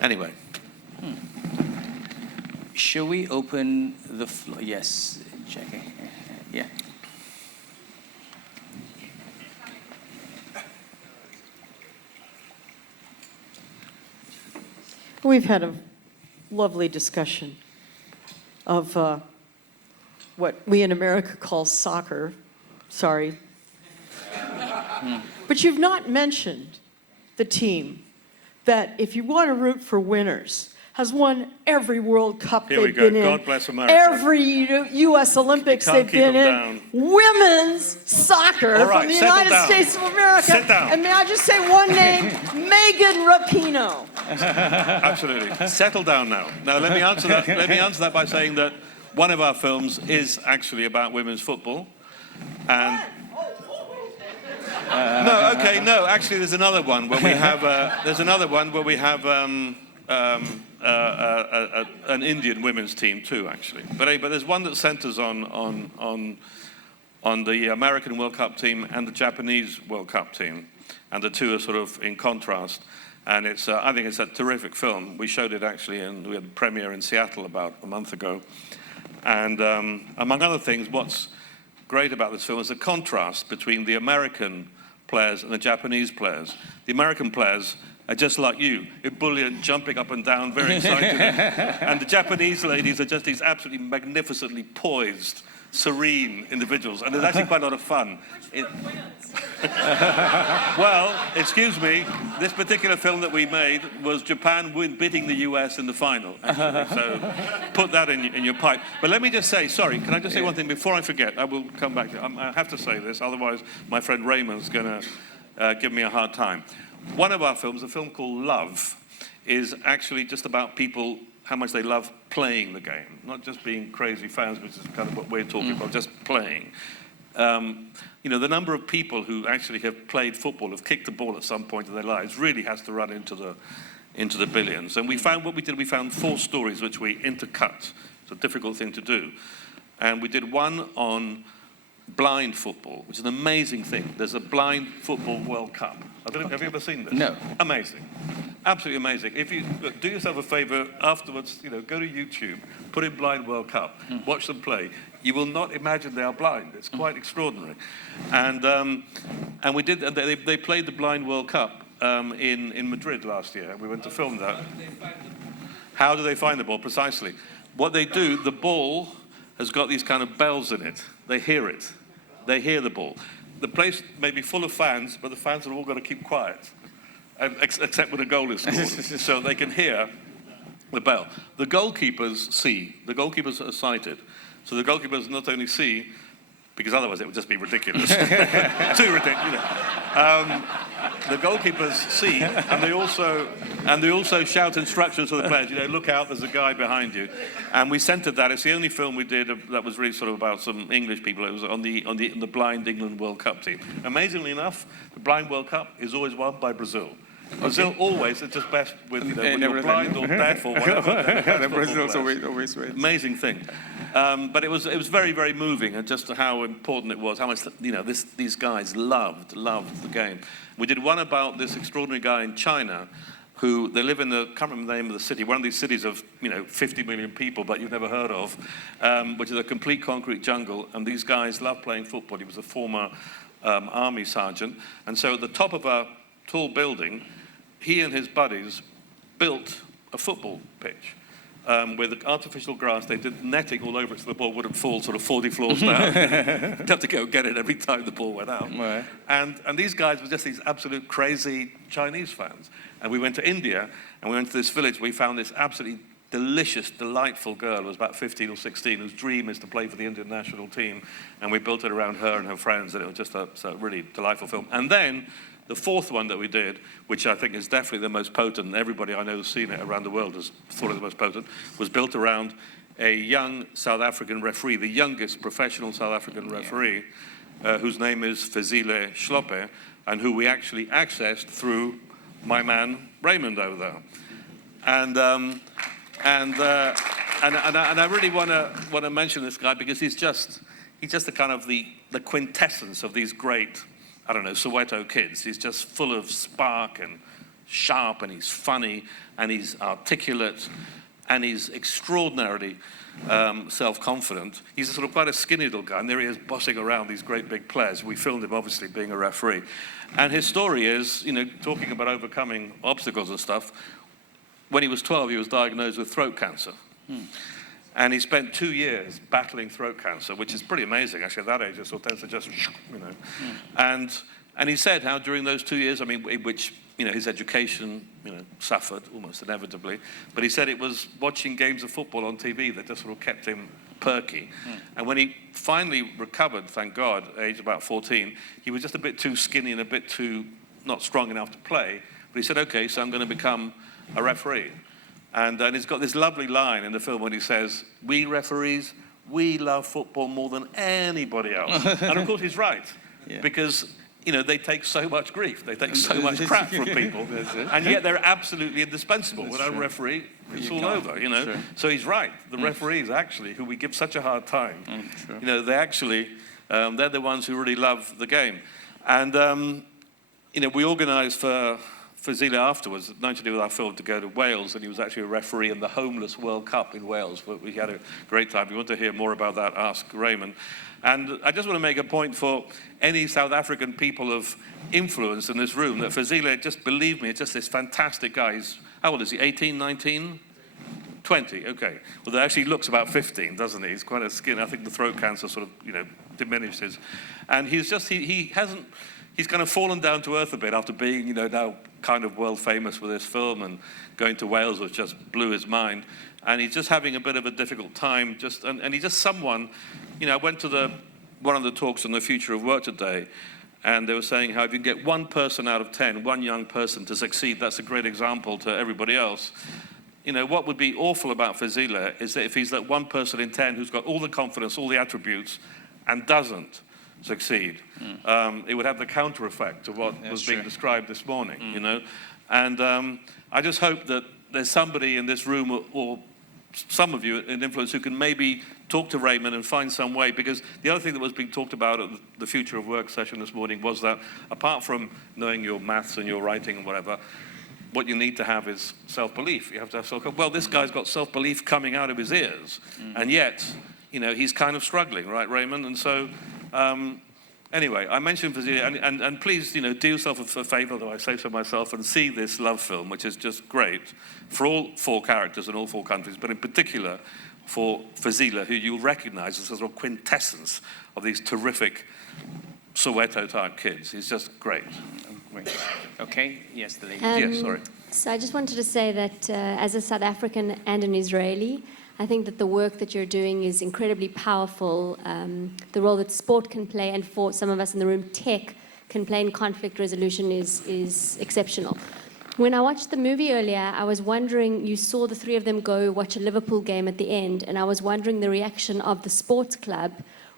Anyway. Shall we open the floor? Yes, Jackie. Yeah. We've had a lovely discussion of what we in America call soccer. Sorry. But you've not mentioned the team that, if you want to root for winners, has won every World Cup they've been in. God bless America. Every U.S. Olympics they've been in. Women's soccer from the United States of America. Sit down. And may I just say one name? Megan Rapinoe. Absolutely. Settle down now. Now let me answer that. Let me answer that by saying that one of our films is actually about women's football, and no. Actually, there's another one where we have. An Indian women's team too, actually. But there's one that centers on the American World Cup team and the Japanese World Cup team, and the two are sort of in contrast. And it's I think it's a terrific film. We showed it actually, and we had a premiere in Seattle about a month ago. And among other things, what's great about this film is the contrast between the American players and the Japanese players. The American players are just like you, ebullient, jumping up and down, very excited. And the Japanese ladies are just these absolutely magnificently poised, serene individuals. And there's actually quite a lot of fun. Well, excuse me, this particular film that we made was Japan beating the US in the final, actually. So put that in your pipe. But let me just say, sorry, can I just say one thing before I forget? I will come back to it. I have to say this, otherwise my friend Raymond's going to give me a hard time. One of our films, a film called Love, is actually just about people, how much they love playing the game, not just being crazy fans, which is kind of what we're talking about, just playing. The number of people who actually have played football, have kicked the ball at some point in their lives, really has to run into the billions. And we found 4 stories which we intercut. It's a difficult thing to do. And we did one on blind football, which is an amazing thing. There's a blind football World Cup. Have you ever seen this? No. Amazing. Absolutely amazing. If you do yourself a favor afterwards, go to YouTube, put in Blind World Cup, watch them play. You will not imagine they are blind. It's quite extraordinary. And we did. They played the Blind World Cup in Madrid last year. We went to film that. How do they find the ball? Precisely. What they do, the ball has got these kind of bells in it. They hear it. They hear the ball. The place may be full of fans, but the fans are all going to keep quiet, except when a goal is scored, so they can hear the bell. The goalkeepers see. The goalkeepers are sighted. So the goalkeepers not only see, because otherwise it would just be ridiculous. Too ridiculous. The goalkeepers see, and they also shout instructions to the players. Look out, there's a guy behind you. And we centered that. It's the only film we did that was really sort of about some English people. It was on the blind England World Cup team. Amazingly enough, the blind World Cup is always won by Brazil. Brazil always is just best with, when you're blind or deaf or whatever. Brazil's always wins. Amazing thing. But it was very, very moving, and just how important it was, how much these guys loved the game. We did one about this extraordinary guy in China who, they live in I can't remember the name of the city, one of these cities of 50 million people, but you've never heard of, which is a complete concrete jungle, and these guys love playing football. He was a former army sergeant, and so at the top of a tall building, he and his buddies built a football pitch with artificial grass. They did netting all over it so the ball wouldn't fall sort of 40 floors down. You'd have to go get it every time the ball went out. Right. And these guys were just these absolute crazy Chinese fans. And we went to India, and we went to this village. We found this absolutely delicious, delightful girl who was about 15 or 16, whose dream is to play for the Indian national team. And we built it around her and her friends, and it was just a really delightful film. And then the fourth one that we did, which I think is definitely the most potent, and everybody I know who's seen it around the world has thought it the most potent, was built around a young South African referee, the youngest professional South African referee, whose name is Fezile Shlope, and who we actually accessed through my man Raymond over there. And I really want to mention this guy because he's just the kind of the quintessence of these great, I don't know, Soweto kids. He's just full of spark and sharp, and he's funny, and he's articulate, and he's extraordinarily self-confident. He's a sort of quite a skinny little guy, and there he is bossing around these great big players. We filmed him, obviously, being a referee. And his story is, talking about overcoming obstacles and stuff. When he was 12, he was diagnosed with throat cancer. And he spent 2 years battling throat cancer, which is pretty amazing. Actually, at that age, it sort of tends to just, And he said how during those 2 years, which, his education, suffered almost inevitably. But he said it was watching games of football on TV that just sort of kept him perky. And when he finally recovered, thank God, at age about 14, he was just a bit too skinny and a bit too not strong enough to play. But he said, okay, so I'm going to become a referee. And he's got this lovely line in the film when he says, we referees, we love football more than anybody else. And of course he's right, because they take so much grief, they take so much crap from people, and yet they're absolutely indispensable. Without a referee, it's all over, Sure. So he's right. The referees, actually, who we give such a hard time, they actually, they're the ones who really love the game. And, we organised for Fezile afterwards, nothing to do with our film, to go to Wales, and he was actually a referee in the Homeless World Cup in Wales. But we had a great time. If you want to hear more about that, ask Raymond. And I just want to make a point for any South African people of influence in this room that Fezile, just believe me, it's just this fantastic guy. How old is he, 18, 19? 20, okay. Well, that actually looks about 15, doesn't he? He's quite a skin. I think the throat cancer sort of, diminishes. And he's just, he's kind of fallen down to earth a bit after being, now kind of world famous with this film, and going to Wales, which just blew his mind. And he's just having a bit of a difficult time. And he's just someone, I went to one of the talks on the future of work today, and they were saying how if you can get 1 person out of 10, one young person to succeed, that's a great example to everybody else. What would be awful about Fezile is that if he's that 1 person in 10 who's got all the confidence, all the attributes, and doesn't succeed, it would have the counter effect to what was being described this morning, And I just hope that there's somebody in this room, or some of you in influence, who can maybe talk to Raymond and find some way, because the other thing that was being talked about at the Future of Work session this morning was that apart from knowing your maths and your writing and whatever, what you need to have is self-belief. You have to have self-belief. Well, this guy's got self-belief coming out of his ears, and yet, he's kind of struggling, right, Raymond? And so, anyway, I mentioned Fezile, and please, do yourself a favor, though I say so myself, and see this love film, which is just great for all 4 characters in all 4 countries, but in particular for Fezile, who you'll recognize as a sort of quintessence of these terrific Soweto-type kids. He's just great. Okay, yes, the lady. Yes, sorry. So I just wanted to say that as a South African and an Israeli, I think that the work that you're doing is incredibly powerful. The role that sport can play, and for some of us in the room, tech can play in conflict resolution is exceptional. When I watched the movie earlier, I was wondering, you saw the three of them go watch a Liverpool game at the end, and I was wondering the reaction of the sports club,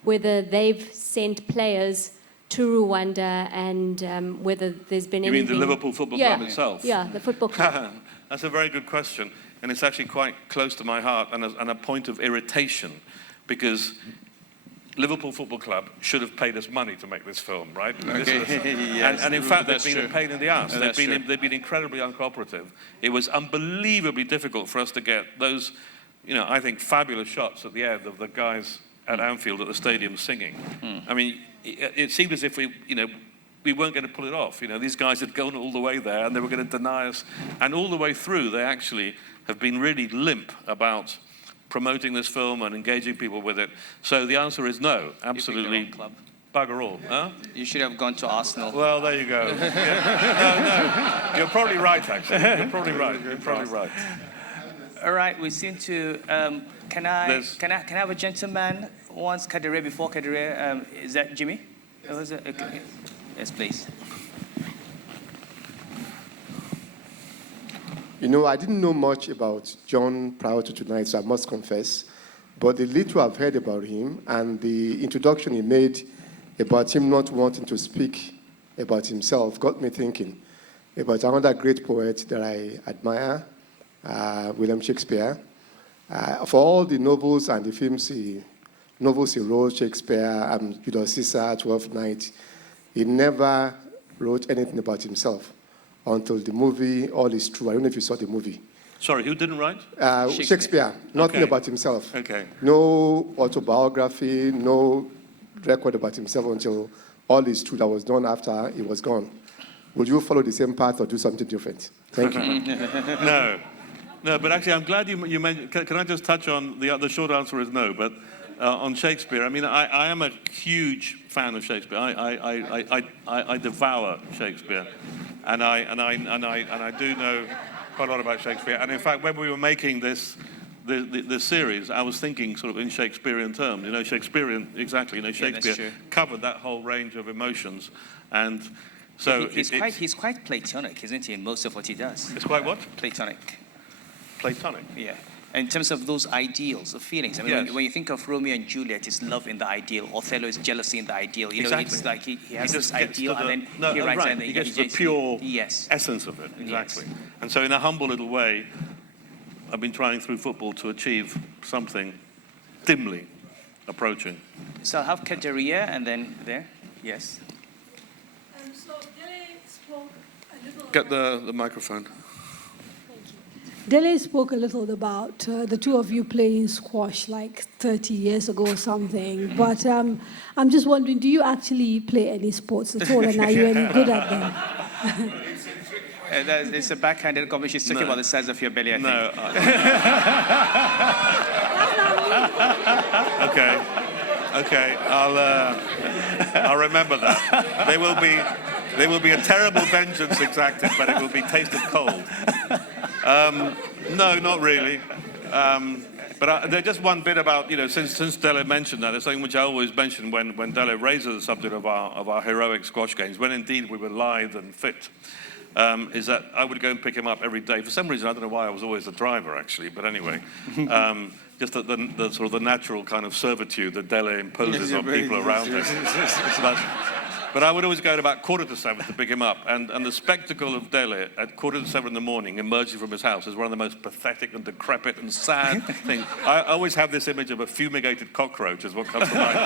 whether they've sent players to Rwanda and whether there's been anything... You mean the Liverpool Football Club itself? Yeah, the football club. That's a very good question, and it's actually quite close to my heart and a point of irritation, because Liverpool Football Club should have paid us money to make this film, right? Okay. Yes, and in fact, they've that's been a true. pain in the ass. That's true. They've been incredibly uncooperative. It was unbelievably difficult for us to get those, I think, fabulous shots at the end of the guys at Anfield at the stadium singing. I mean, it seemed as if we weren't going to pull it off. These guys had gone all the way there and they were going to deny us. And all the way through, they actually have been really limp about promoting this film and engaging people with it. So the answer is no, absolutely bugger all. Huh? You should have gone to Arsenal. Well, there you go. Yeah. No, you're probably right, actually. You're probably right. All right, we seem to. Can I have a gentleman once Kadire before Kadire? Is that Jimmy? Oh, is it? Okay. Yes, please. I didn't know much about John prior to tonight, so I must confess. But the little I've heard about him and the introduction he made about him not wanting to speak about himself got me thinking about another great poet that I admire, William Shakespeare. For all the novels and the films he wrote, Shakespeare, Julius Caesar, Twelfth Night, he never wrote anything about himself until the movie All Is True. I don't know if you saw the movie. Sorry, who didn't write? Shakespeare, nothing about himself. Okay. No autobiography, no record about himself until All Is True that was done after he was gone. Would you follow the same path or do something different? Thank you. No, but actually, I'm glad you mentioned. Can I just touch on the short answer is no, but on Shakespeare. I mean, I am a huge fan of Shakespeare. I devour Shakespeare, and I do know quite a lot about Shakespeare. And in fact, when we were making this series, I was thinking sort of in Shakespearean terms. Shakespearean exactly. Shakespeare covered that whole range of emotions, and so he's quite Platonic, isn't he? In most of what he does. It's quite what? Platonic. Platonic. Yeah. In terms of those ideals, the feelings. I mean, yes. when you think of Romeo and Juliet, it's love in the ideal. Othello is jealousy in the ideal. Exactly. It's like he has this ideal, and then he writes, right. and then he gets the pure essence of it. Yes. Exactly. And so, in a humble little way, I've been trying through football to achieve something dimly approaching. So I'll have Kateria, and then there. Yes. So Dele spoke a little. Get the microphone. Dele spoke a little about the two of you playing squash like 30 years ago or something. But I'm just wondering, do you actually play any sports at all? And are you any good at them? It's a backhanded comment. She's talking about the size of your belly, I think. No. Okay. I'll remember that. There will be a terrible vengeance exacted, but it will be tasted cold. No, not really. But there's just one bit about, since Dele mentioned that, there's something which I always mention when Dele raises the subject of our heroic squash games, when indeed we were lithe and fit, is that I would go and pick him up every day. For some reason, I don't know why I was always the driver, actually, but anyway. Just the sort of the natural kind of servitude that Dele imposes on people around him. But I would always go at about 6:45 to pick him up, and the spectacle of Dele at 6:45 in the morning emerging from his house is one of the most pathetic and decrepit and sad things. I always have this image of a fumigated cockroach is what comes to mind.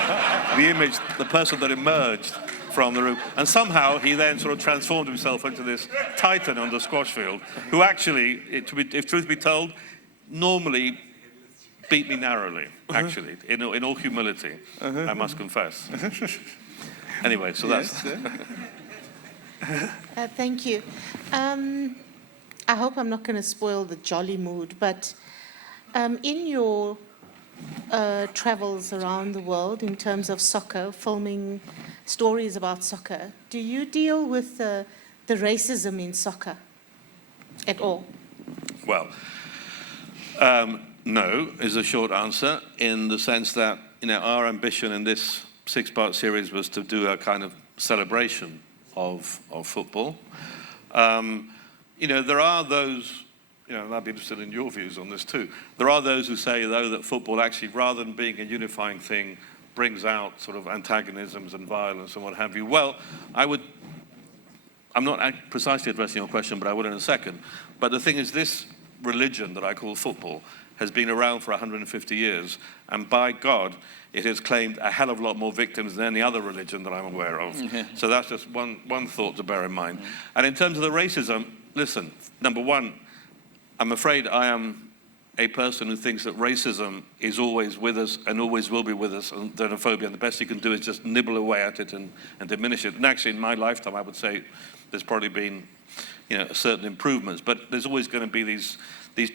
The person that emerged from the room, and somehow he then sort of transformed himself into this titan on the squash field, who actually, if truth be told, normally beat me narrowly, actually, in all humility, I must confess. Anyway, so that's... Thank you. I hope I'm not going to spoil the jolly mood, but in your travels around the world in terms of soccer, filming stories about soccer, do you deal with the racism in soccer at all? Well, No, is the short answer, in the sense that, our ambition in this 6-part series was to do a kind of celebration of football. There are those, and I'd be interested in your views on this too. There are those who say, though, that football actually, rather than being a unifying thing, brings out sort of antagonisms and violence and what have you. Well, I'm not precisely addressing your question, but I will in a second. But the thing is, this religion that I call football has been around for 150 years, and by God, it has claimed a hell of a lot more victims than any other religion that I'm aware of. So that's just one thought to bear in mind. And in terms of the racism, listen, number one, I'm afraid I am a person who thinks that racism is always with us and always will be with us, and xenophobia, and the best you can do is just nibble away at it and diminish it. And actually, in my lifetime, I would say there's probably been, certain improvements, but there's always going to be these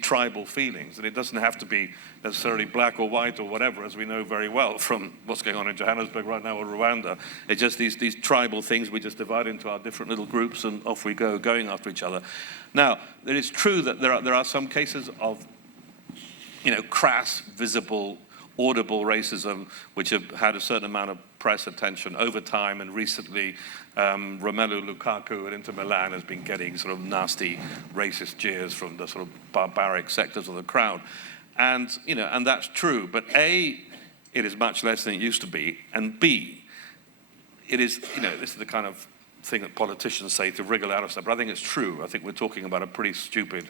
tribal feelings, and it doesn't have to be necessarily black or white or whatever, as we know very well from what's going on in Johannesburg right now or Rwanda. It's just these tribal things we just divide into our different little groups, and off we go, going after each other. Now, it is true that there are some cases of crass, visible, audible racism, which have had a certain amount of press attention over time, and recently Romelu Lukaku at Inter Milan has been getting sort of nasty racist jeers from the sort of barbaric sectors of the crowd. And, and that's true, but A, it is much less than it used to be, and B, it is, this is the kind of thing that politicians say to wriggle out of stuff, but I think it's true. I think we're talking about a pretty stupid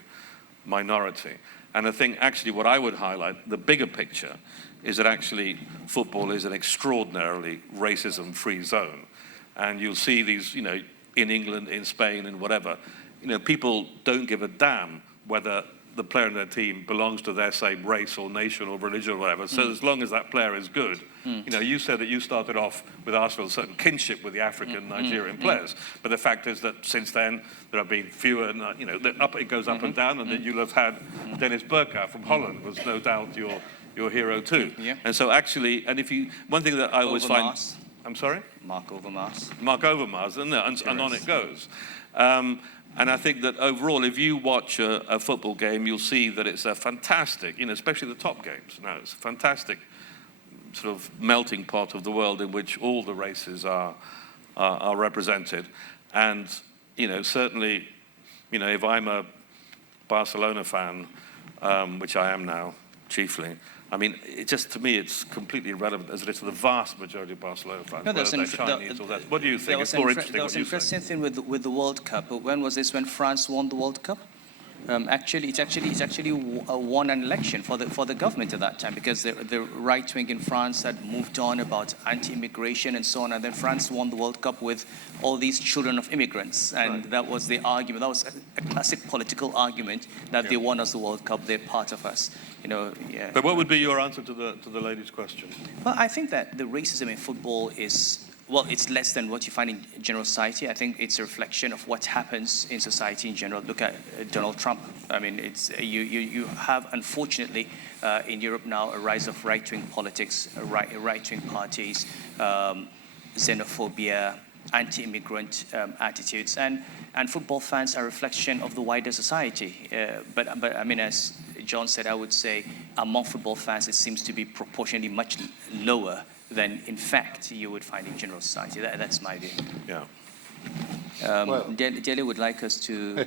minority. And I think actually what I would highlight, the bigger picture, is that actually football is an extraordinarily racism-free zone. And you'll see these, in England, in Spain, and whatever, people don't give a damn whether the player in their team belongs to their same race or nation or religion or whatever. So as long as that player is good, you said that you started off with Arsenal, a certain kinship with the African Nigerian players. But the fact is that since then, there have been fewer, it goes up and down, and then you'll have had Dennis Bergkamp from Holland was no doubt your hero too. Yeah. And so actually, one thing that I always find... I'm sorry? Mark Overmars. Mark Overmars, and on it goes. And I think that overall, if you watch a football game, you'll see that it's a fantastic, especially the top games. Now, it's a fantastic sort of melting pot of the world in which all the races are represented. And, certainly, if I'm a Barcelona fan, which I am now, chiefly, I mean, to me, it's completely irrelevant as it is to the vast majority of Barcelona fans. No, What do you think? It's more interesting what you say. There was an interesting thing with the World Cup. When was this? When France won the World Cup? It's won an election for the government at that time, because the right wing in France had moved on about anti-immigration and so on, and then France won the World Cup with all these children of immigrants, and that was the argument. That was a classic political argument that they won us the World Cup. They're part of us, Yeah. But what would be your answer to the lady's question? Well, I think that the racism in football is. Well, it's less than what you find in general society. I think it's a reflection of what happens in society in general. Look at Donald Trump. I mean, you have, unfortunately, in Europe now, a rise of right-wing politics, right-wing parties, xenophobia, anti-immigrant attitudes, and football fans are a reflection of the wider society. But I mean, as John said, I would say among football fans, it seems to be proportionally much lower than, in fact, you would find in general society. That's my view. Yeah. Dele would like us to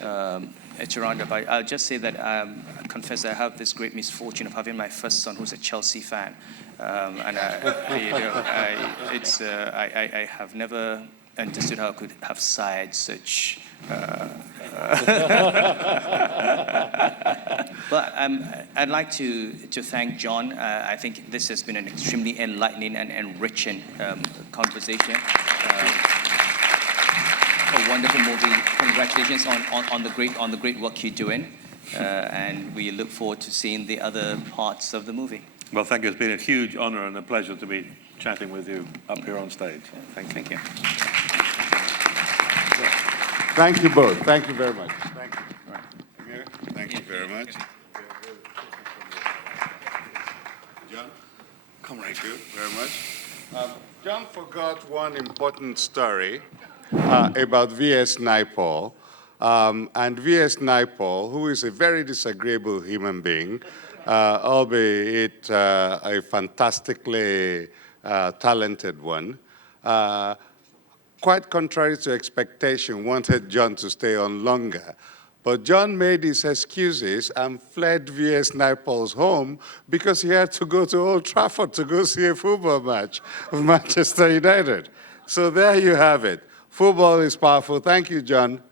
round up. I'll just say that I confess I have this great misfortune of having my first son who's a Chelsea fan, and I have never understood how I could have sired such. But I'd like to thank John. I think this has been an extremely enlightening and enriching conversation. A wonderful movie. Congratulations on the great work you're doing, and we look forward to seeing the other parts of the movie. Well, thank you. It's been a huge honor and a pleasure to be chatting with you up here on stage. Thank you. Thank you both. Thank you very much. Thank you. Emir, thank you very much. John? Thank you very much. John forgot one important story about V.S. Naipaul, And V.S. Naipaul, who is a very disagreeable human being, albeit a fantastically talented one, quite contrary to expectation, wanted John to stay on longer. But John made his excuses and fled V.S. Naipaul's home because he had to go to Old Trafford to go see a football match of Manchester United. So there you have it. Football is powerful. Thank you, John.